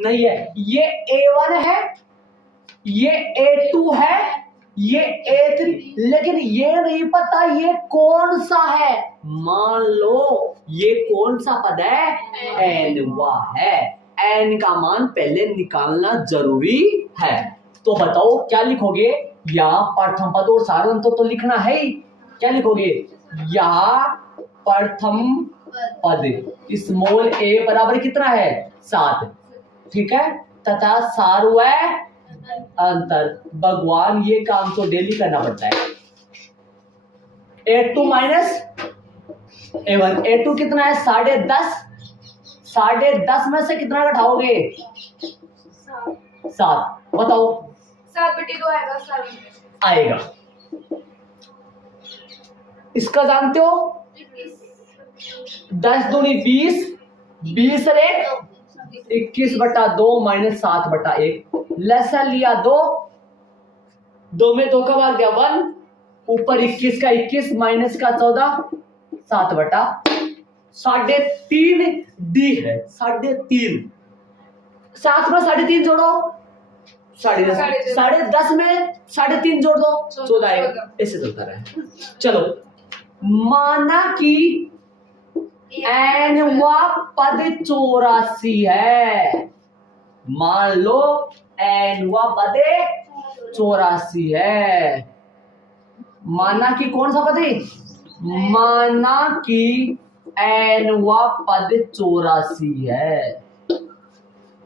नहीं है। ये A1 है ये A2 है ये A3 लेकिन ये नहीं पता ये कौन सा है। मान लो ये कौन सा पद है n वह है n का मान पहले निकालना जरूरी है। तो बताओ क्या लिखोगे यहाँ प्रथम पद और साधारण तो लिखना है ही क्या लिखोगे यहाँ प्रथम पद स्मॉल a बराबर कितना है 7 ठीक है तथा सार व अंतर। भगवान ये काम तो डेली करना पड़ता है। A2 माइनस A1, A2 कितना है 10.5, 10.5 में से कितना घटाओगे 7, बताओ 7/2 आएगा 7 आएगा। इसका जानते हो 10 दूनी 20, 20 और 1 21/2 माइनस 7/1। लेसन लिया 2 में 2 का भाग गया 1, ऊपर 21 का 21 माइनस का 14, 7/3 डी है 3.5। 7 में 3.5 जोड़ो 10.5, 10.5 में 3.5 जोड़ दो 14 आएगा। ऐसे चलता रहे। चलो माना कि एनवा पद 84 है। मान लो एनवा पद 84 है। माना कि कौन सा पद है? माना कि एनवा पद 84 है।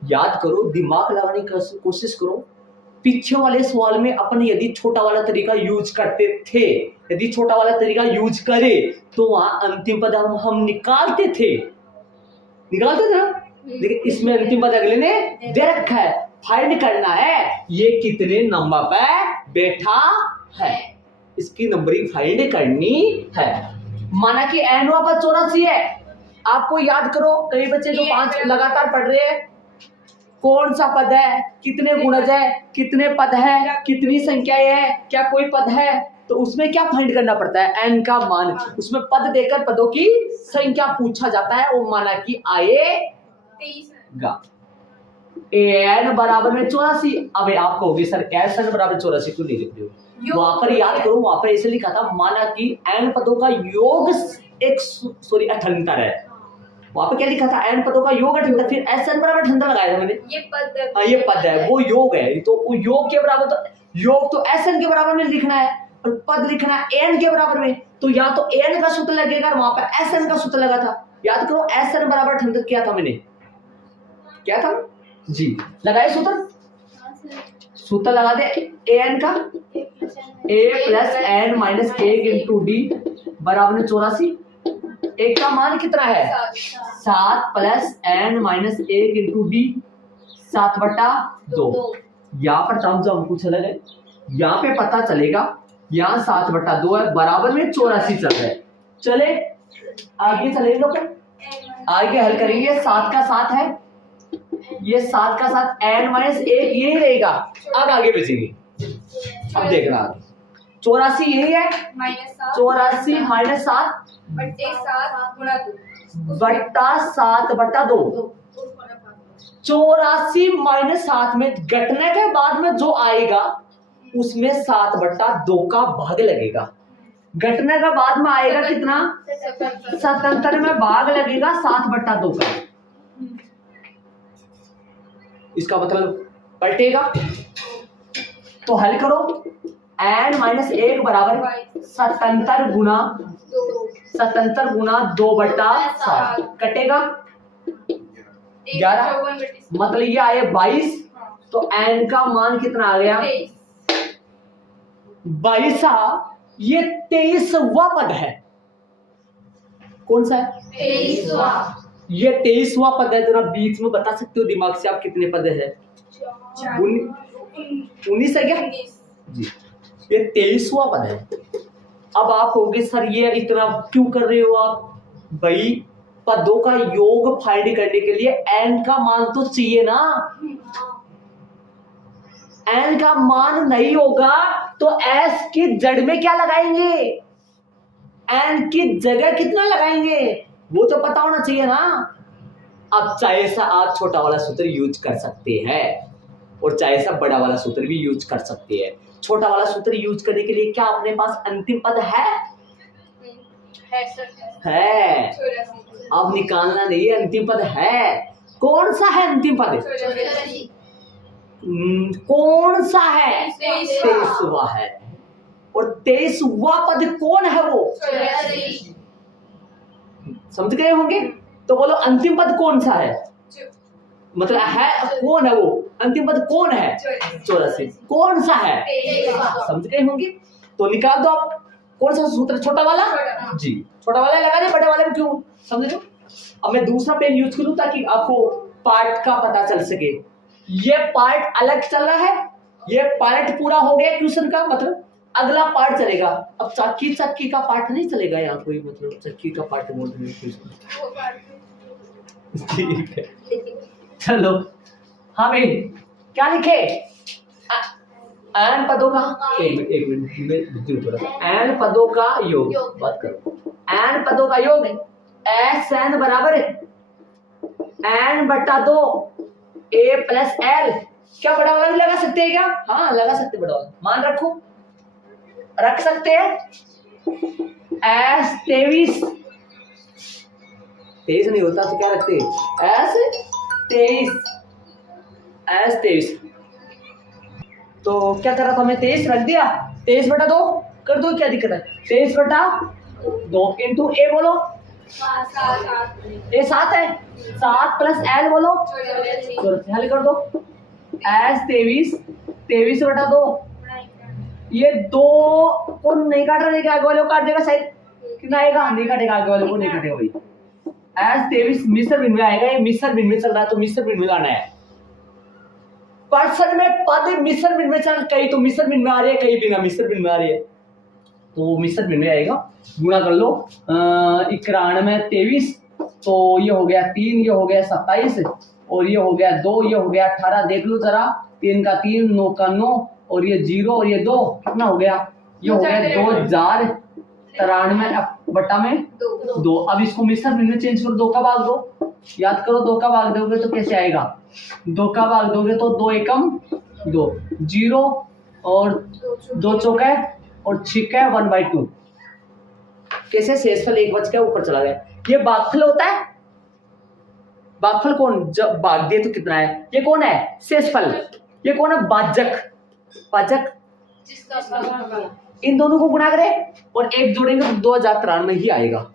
याद करो, दिमाग लगाने की कोशिश करो। पीछे वाले सवाल में अपन यदि छोटा वाला तरीका यूज करते थे, यदि छोटा वाला तरीका यूज करे तो वहां अंतिम पद हम निकालते थे ना। लेकिन इसमें अंतिम पद अगले ने दे रखा है, फाइंड करना है ये कितने नंबर पे बैठा है, इसकी नंबरिंग फाइंड करनी है। माना कि एनवा पद 84 है। आपको याद करो, कई बच्चे जो 5 लगातार पढ़ रहे हैं, कौन सा पद है, कितने गुणज है, कितने पद है, कितनी संख्याएं है, क्या कोई पद है, तो उसमें क्या फाइंड करना पड़ता है? एन का मान। उसमें पद देकर पदों की संख्या पूछा जाता है, वो माना कि आएगा। एन बराबर में 84। अब आप कहोगे सर एन बराबर 84 क्यों नहीं लिख रहे हो? वहां पर याद करो, वहां पर ऐसे लिखा था माना कि एन पदों का योग 78 है। वहां पे क्या लिखा था? एन पदों का योग 78, फिर एन बराबर 78 लगाया था मैंने। ये पद है। हाँ, ये पद है, वो योग है। तो वो योग के बराबर, तो योग तो एन के बराबर में लिखना है और पद लिखना है एन के बराबर में। तो या तो एन का सूत्र लगेगा, वहां पर एन का सूत्र लगा था। याद करो, एन बराबर 78 किया था मैंने, क्या था जी? लगाए सूत्र, सूत्र लगा दे एन का, a plus n minus 1 into d बराबर में 84। एक का मान कितना है? 7 plus n minus 1 into d 7/2। यहाँ पर टर्म कुछ अलग है, यहाँ पे पता चलेगा यहाँ 7/2 है, बराबर में 84 चल रहा है। चले आगे चलेगा, आगे हल करेंगे। 7 का 7 है, ये 7 का 7 एन माइनस 1 यही रहेगा। अब आगे बचेंगे, अब देखना आगे 84 यही है, 84 माइनस 7 बट्टे 7 गुणा 2 बट्टा 7/2। 84 माइनस 7 में घटने के बाद में जो आएगा उसमें 7/2 का भाग लगेगा। घटने का बाद में आएगा कितना? 77 में भाग लगेगा 7/2 का। इसका मतलब पलटेगा। तो हल करो, एन माइनस 1 बराबर 77 गुना 2/7 कटेगा 11, मतलब ये आए 22। तो एन का मान कितना आ गया? 22। ये 23वां पद है। कौन सा है? 23वां। ये 23वां पद है। जरा बीच में बता सकते हो दिमाग से आप कितने पद है? 19 है क्या जी? ये 23वां पद है। अब आप कहोगे सर ये इतना क्यों कर रहे हो आप? भाई पदों का योग फाइंड करने के लिए एन का मान तो चाहिए ना। एन का मान नहीं होगा तो एस की जड़ में क्या लगाएंगे? एन की जगह कितना लगाएंगे वो तो पता होना चाहिए ना। अब चाहे सा आप छोटा वाला सूत्र यूज कर सकते हैं और चाहे सा बड़ा वाला सूत्र भी यूज कर सकते हैं। छोटा वाला सूत्र यूज करने के लिए क्या अपने पास अंतिम पद है? है। अब निकालना नहीं है, अंतिम पद है। कौन सा है अंतिम पद? कौन सा है? 23वां है। और 23वां पद कौन है वो? समझ गए होंगे। तो बोलो अंतिम पद कौन सा है, मतलब है कौन है वो? अंतिम पद कौन है? 84। कौन सा है? समझ गए होंगे। तो निकाल दो आप। कौन सा सूत्र? छोटा वाला जी, छोटा वाला लगा दे, बड़े वाले में क्यों? समझ लो। अब मैं दूसरा पेन यूज करूं ताकि आपको पार्ट का पता चल सके। ये पार्ट अलग चल रहा है, ये पार्ट पूरा हो गया क्वेश्चन का, मतलब अगला पार्ट चलेगा। अब चक्की का पार्ट नहीं चलेगा यहाँ कोई, मतलब चक्की का पार्ट बोल रहे हैं। ठीक है, चलो हाँ भाई, क्या लिखे? एन पदों का, एक मिनट थोड़ा सा। एन पदों का योग, बात करो। एन पदों का योग एस एन बराबर है एन बटा 2 ए प्लस एल। क्या बड़ा वाला भी लगा सकते हैं क्या? हाँ लगा सकते, बड़ा वाला मान रखो, रख सकते हैं। एस 23 नहीं होता तो क्या रखते? एस 23। तो क्या करा था मैं? 23 रख दिया। 23 बटा 2 कर दो, क्या दिक्कत है? 23 बटा 2 इंटू ए बोलो, ए 7 है, 7 प्लस एल बोलो, हल कर दो। एस 23 बटा 2, ये 2 को नहीं काट रहा, आगे वाले को काट देगा शायद, कितना आएगा? नहीं काटेगा, आगे वाले को नहीं काटेगा भाई। एस 23 मिश्र भिन्न में आएगा, ये मिश्र भिन्न में चल रहा है तो मिश्र भिन्न में लाना है। पर्सन में पद मिश्र भिन्न में चल, कहीं तो मिश्र भिन्न में आ रही है, कहीं बिना मिश्र भिन्न में आ रही है, तो मिश्र भिन्न में आएगा। गुणा कर लो 91 23, तो ये हो गया 3, ये हो गया 27 और ये हो गया 2, ये हो गया 18। देख लो जरा, 3 का 3, 9 का 9 और ये 0 और ये 2, कितना हो गया? ये हो गया 2093 बटा में 2। अब इसको मिश्र भिन्न में चेंज करो, 2 का भाग दो, याद करो 2 का भाग दोगे तो कैसे आएगा? 2 का भाग दोगे तो 2 एकम 2, 0 और 2 चौका और 6 1/2। कैसे? शेषफल 1 बच के ऊपर चला गया। ये भागफल होता है। भागफल कौन? जब भाग दिए तो कितना है? ये कौन है? शेषफल। ये कौन है? भाजक। इन दोनों को गुणा करें और 1 जोड़ेंगे तो 2093 ही आएगा।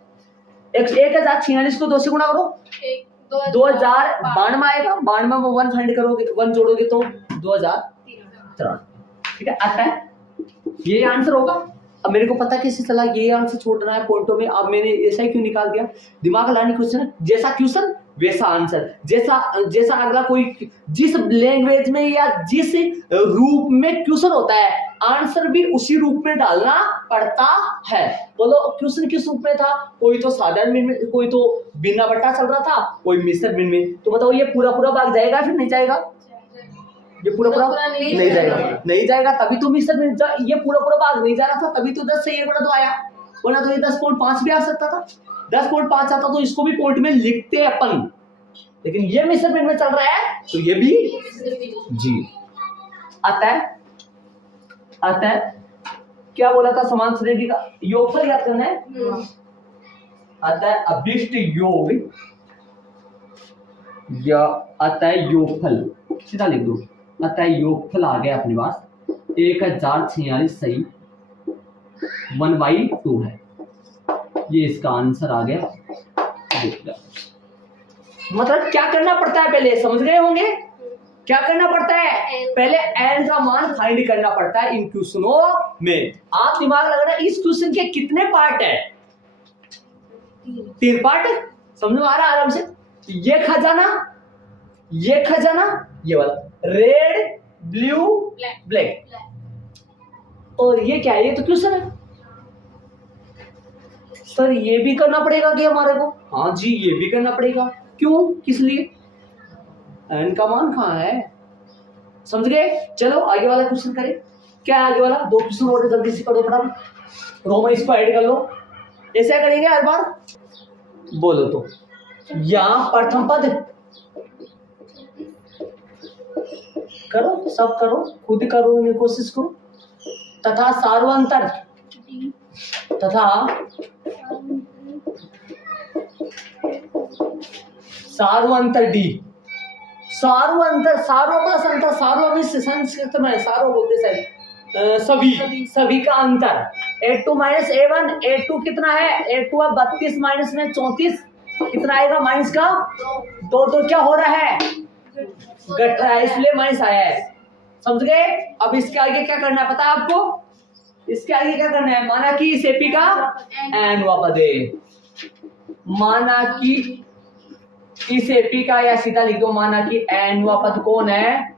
1046 को 2 से गुणा करो, 2092 आएगा। 92 में 1 फाइंड करोगे, 1 जोड़ोगे तो 2093। ठीक है, आता है, ये आंसर होगा। अब मेरे को पता कैसे चला ये आंसर छोड़ना है पॉइंटों में? अब मैंने ऐसा ही क्यों निकाल दिया? दिमाग लाने क्वेश्चन, जैसा क्वेश्चन वैसा आंसर, जैसा अगला कोई जिस लैंग्वेज में या जिस रूप में क्वेश्चन होता है, आंसर भी उसी रूप में डालना पड़ता है। बोलो क्वेश्चन किस रूप में था? कोई तो साधारण भिन्न में, कोई तो बिना बट्टा चल रहा था, कोई मिश्र भिन्न में। तो बताओ ये पूरा भाग जाएगा फिर नहीं जाएगा? ये पूरा नहीं जाएगा, तभी तो मिश्र भिन्न। ये पूरा भाग नहीं जा रहा था, तभी तो 10 से 1 बटा 2 आया, वरना तो ये 10.5 भी आ सकता था। 10.5 आता तो इसको भी पॉइंट में लिखते अपन, लेकिन ये मिश्र भिन्न में चल रहा है तो ये भी जी आता है। क्या बोला था? समान श्रेणी का योगफल याद करना है। आता है अभिष्ट योग या आता है योगफल, सीधा लिख दो। आता है योगफल आ गया अपने पास 1046 सही 1/2 है। ये इसका आंसर आ गया। मतलब क्या करना पड़ता है? पहले समझ गए होंगे क्या करना पड़ता है? पहले एन का मान फाइंड करना पड़ता है इन क्वेश्चनों में। आप दिमाग लगाना, इस क्वेश्चन के कितने पार्ट है? 3 पार्ट। समझ में आ रहा है आराम से? ये खजाना, ये वाला रेड ब्लू ब्लैक, और ये क्या है? ये तो क्वेश्चन है सर। ये भी करना पड़ेगा कि हमारे को? हाँ जी, ये भी करना पड़ेगा। क्यों? किस लिए? एन का मान कहाँ है? समझ गए? चलो आगे वाला क्वेश्चन करें। क्या है आगे वाला? 2 क्वेश्चन और जल्दी से करो फटाफट। रोमा इसको ऐड कर लो। ऐसा करेंगे हर बार? बोलो तो। यहाँ प्रथम पद करो, सब करो, खुद करो, कोशिश करो। तथा सार्वंतर डी, सार्व प्लस अंतर, सार्व में संस्कृत में सार्व बोलते शायद, सभी का अंतर A2 माइनस A1। A2 कितना है? A2 अब 32 माइनस में 34, कितना आएगा माइनस का? 2 क्या हो रहा है? घट रहा है इसलिए माइनस आया है, समझ गए। अब इसके आगे क्या करना है पता है आपको, इसके आगे क्या करना है, माना कि इस एपी का n वां पद है, माना कि इस एपी का, या सीधा लिख दो माना कि n वां पद कौन है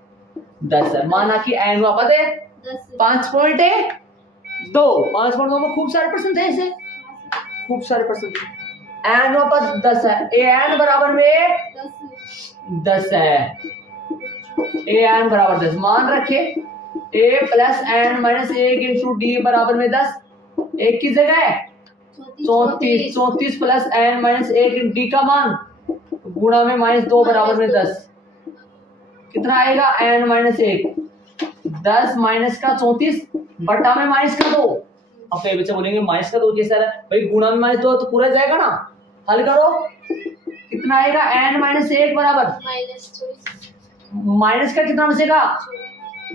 10 है, माना कि n वां पद है 5 पॉइंट है 2, 5 पॉइंट 2 में खूब सारे परसेंट है इसे, खूब सारे परसेंट, n वां पद 10 है, an बराबर में 10 है, an बराबर 10 मान रखे, a plus n minus 1 into d बराबर में 10, एक की जगह 34, 34 plus n minus 1 into D का मान गुणा में माइनस 2 बराबर में 10, कितना आएगा n माइनस 1, 10 माइनस का 34 बटा में माइनस का 2। अब फिर बच्चे बोलेंगे माइनस का 2 कैसा है भाई, गुणा में माइनस 2 तो पूरा जाएगा ना, हल करो कितना आएगा n माइनस 1 बराबर माइनस का कितना बचेगा,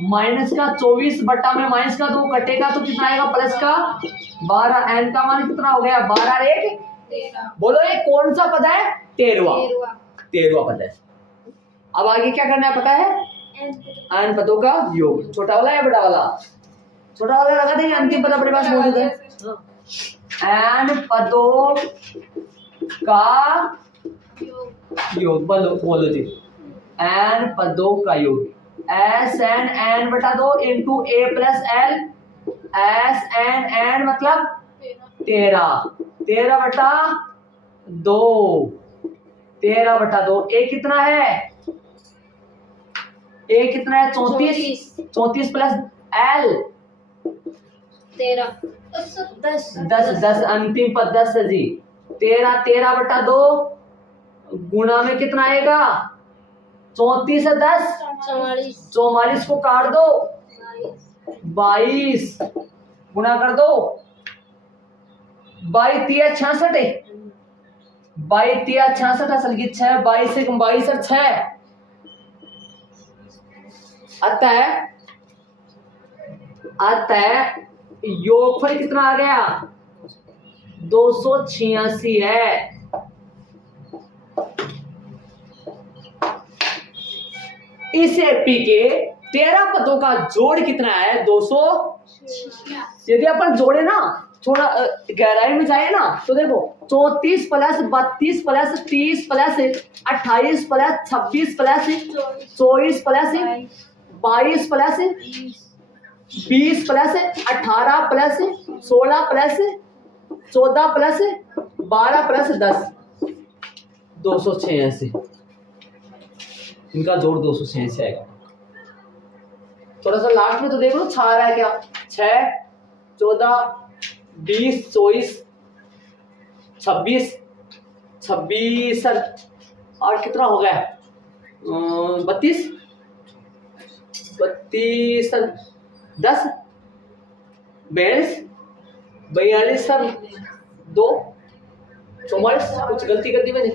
माइनस का 24 बटा में माइनस का 2 कटेगा तो कितना आएगा प्लस का 12, n का मान कितना हो गया 12 और 1, बोलो ये कौन सा पद है, 13वां पद है। अब आगे क्या करना है पता है, n पदों का योग, छोटा वाला या बड़ा वाला, छोटा वाला लगा देंगे, अंतिम पद अपने पास मौजूद है, n पदों का योग, बोलो जी, n पदों का योग, एस एन एन बटा 2 into A plus L, S N N मतलब 13, 13 बटा 2, 13 बटा 2, ए कितना है, ए कितना है 34, 34 प्लस एल 10, अंतिम पद 10 है जी, 13, 13 बटा 2 गुणा में कितना आएगा 34 है 10, 44 को काट दो 22 गुणा कर दो, 22 3 66 है, 22 3 66 असल की 6, 22 1 22 और 6 अतः योगफल कितना आ गया 286 है। इस एपी के 13 पदों का जोड़ कितना है 200, यदि अपन जोड़े ना थोड़ा गहराई में जाए ना तो देखो 34 plus 32 plus 30 plus 28 plus 26 plus 24 plus 22 plus 20 plus 18 plus 16 plus 14 plus 12 plus 10 286, इनका जोड़ 286 आएगा। थोड़ा सा लास्ट में तो देख लो छा रहा है क्या, 6 14 20 24 26 26 और कितना हो गया 32 32 10 42 42 सर 2 44, कुछ गलती कर दी मैंने,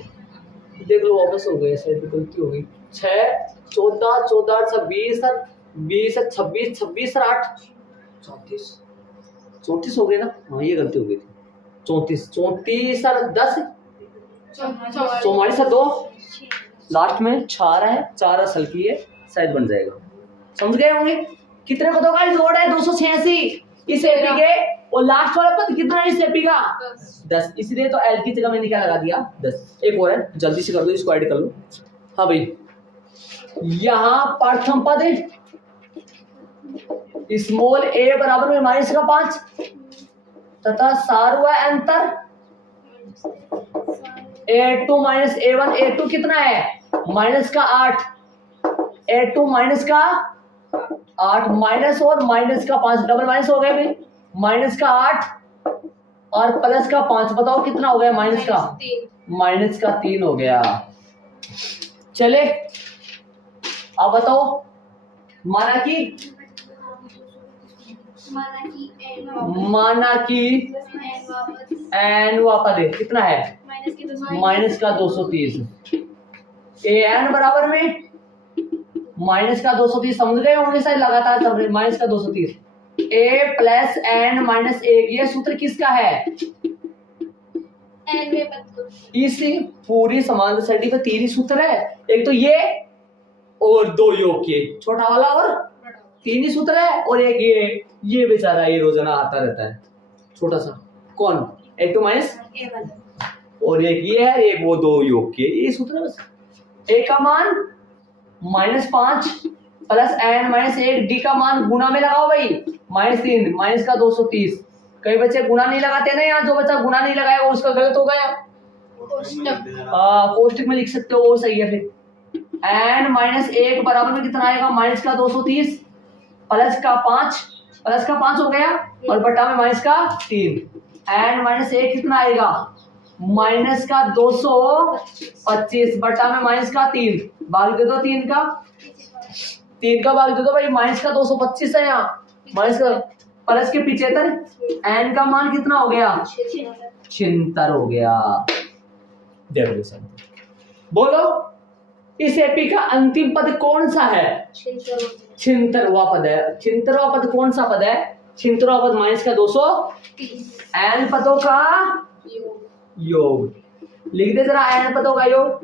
देख लो वापस हो गए, शायद गलती हो गई, 6 14 14 26 20 26 26 और 8 34 हो गए ना, हाँ ये गलती हो गई थी, 34 34 और 10 44 और 2 लास्ट में 4 है, 4 असल की है, शायद बन जाएगा। समझ गए होंगे कितने पदों का जोड़ है 286 इस एपी के, और लास्ट वाला पद कितना है इस एपी का 10, इसलिए तो एल की जगह मैंने क्या लगा दिया 10। एक और है जल्दी से कर दो, इसको ऐड कर लो। हाँ भाई यहाँ प्रथम पद स्मॉल ए बराबर में माइनस का 5 तथा सारवा अंतर a2 माइनस a1, a2 कितना है माइनस का 8, a2 माइनस का 8 माइनस और माइनस का 5 डबल माइनस हो गया भाई, माइनस का 8 और प्लस का 5, बताओ कितना हो गया माइनस का 3 हो गया। चले अब बताओ माना कि एन वापस है कितना है माइनस का 230, एन बराबर में माइनस का 230, समझ गए होंगे शायद लगातार माइनस का 230, ए प्लस एन माइनस 1, ये सूत्र किसका है इस पूरी समांतर सटी पर 3 ही सूत्र है, एक तो ये और 2 योग किए, छोटा वाला और 3 ही सूत्र है, और एक ये बेचारा ये रोजाना आता रहता है छोटा सा, कौन a2 माइनस, और एक ये है, एक वो 2 योग किए, ये सूत्र है बस। a का मान -5 प्लस n माइनस 1, d का मान गुना में लगाओ भाई, -3 माइनस का 230। कई बच्चे गुना नहीं लगाते ना, यहाँ जो बच्चा गुना नहीं लगाएगा उसका गलत हो गया, कोष्टक में लिख सकते हो, वो सही है। फिर n माइनस 1 बराबर में कितना आएगा, माइनस का 230 प्लस का 5 हो गया, और बटा में माइनस का 3, n माइनस 1 कितना आएगा, माइनस का 225 बटा में माइनस का 3, भाग दे दो 3 का भाग दे दो भाई, माइनस का 225 है यहाँ, माइनस का प्लस के 75, n का मान कितना हो गया, 76 हो गया। देखो सर, बोलो इस एपी का अंतिम पद कौन सा है, 76वां पद है। 76वां पद कौन सा पद है, 76वां पद माइनस का 230, n पदों का योग, लिख दे जरा n पदों का योग,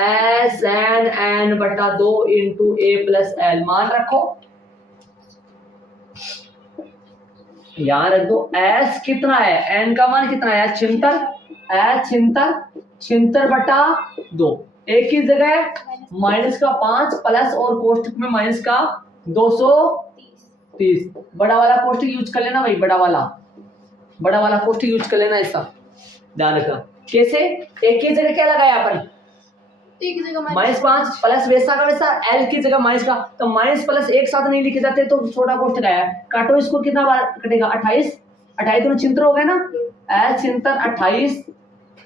s n बटा 2 इंटू a प्लस l, मान रखो यहां रख दो, s कितना है, n का मान कितना है, 76 बटा 2, एक की जगह माइनस का 5 प्लस और कोष्टक में माइनस का 230, बड़ा वाला कोष्टक यूज कर लेना भाई, बड़ा वाला कोष्टक यूज कर लेना, इसका ध्यान रखना। कैसे, एक की जगह क्या लगाया अपन, -5 प्लस वैसा का वैसा, एल की जगह माइनस का, तो माइनस प्लस एक साथ नहीं लिखे जाते, तो छोटा कोष्टक आया, काटो इसको, कितना बार कटेगा, 28 दोनों छिहत्तर हो गए ना, एल 28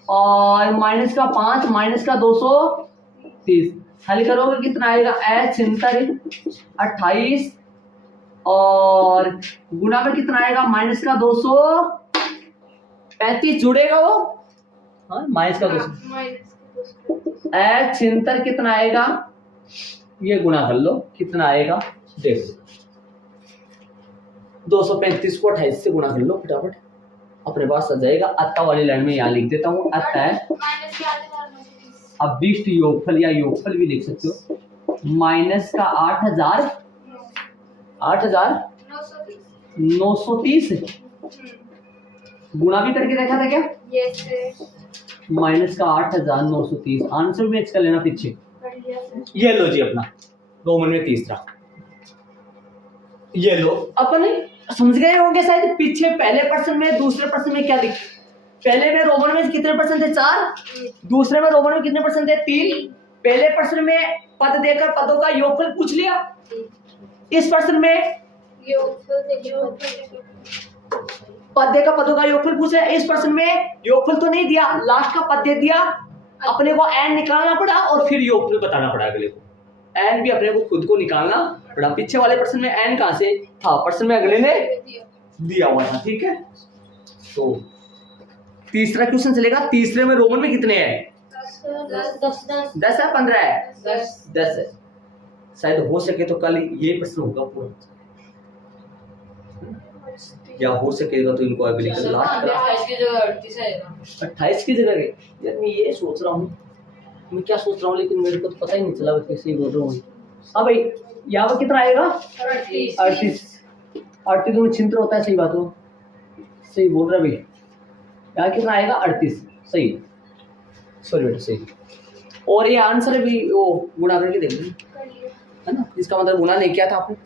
और माइनस का 5 माइनस का 230, हल करोगे कितना आएगा, एच 28 और गुना में कितना आएगा, माइनस का 235 जुड़ेगा वो, हाँ माइनस का 200, एच 76 कितना आएगा, ये गुना कर लो कितना आएगा, देखो 235 को 28 से गुना कर लो फटाफट, अपने पास आ जाएगा। अत्ता वाली लाइन में यहाँ लिख देता हूँ, अत्ता है, अब 20 योगफल या योगफल भी लिख सकते हो, माइनस का 8,930 गुना भी करके देखा था क्या, माइनस का 8,930, आंसर मैच कर लेना पीछे, ये लो जी अपना रोमन में तीसरा, ये लो अपन समझ गए होंगे शायद, पीछे पहले प्रश्न में दूसरे प्रश्न में क्या दिख, पहले में रोमन में कितने परसेंट थे, 4, दूसरे में रोमन में कितने परसेंट थे, 3, पहले प्रश्न में पद देकर पदों का योगफल पूछ लिया, इस प्रश्न में पद देकर पदों का योगफल पूछा, इस प्रश्न में योगफल तो नहीं दिया, लास्ट का पद दे दिया, अपने को n निकालना पड़ा और फिर योगफल बताना पड़ा अगले को, n भी अपने को खुद को निकालना पड़ा, पीछे वाले प्रश्न में n कहां से था, प्रश्न में अगले ने दिया हुआ था, ठीक है। तो तीसरा क्वेश्चन चलेगा, तीसरे में रोमन में कितने हैं, 10 है, 15 है, 10 है, शायद हो सके तो कल ये प्रश्न होगा पूरा, या हो सकेगा तो इनको अगले कल लास्ट 28 की जगह यार, मैं ये सोच रहा हूँ, मैं क्या सोच रहा हूँ, लेकिन मेरे को तो पता ही नहीं चला कैसे ही बोल रहा हूँ। हाँ भाई, यहाँ पर कितना आएगा, 38 दोनों छिंत्र होता है, सही बात हो, सही बोल रहा भाई, यहाँ कितना आएगा 38, सही, सॉरी बेटा सही, और ये आंसर भी वो गुणा करके देख लो, है ना, इसका मतलब गुणा नहीं किया था आपने,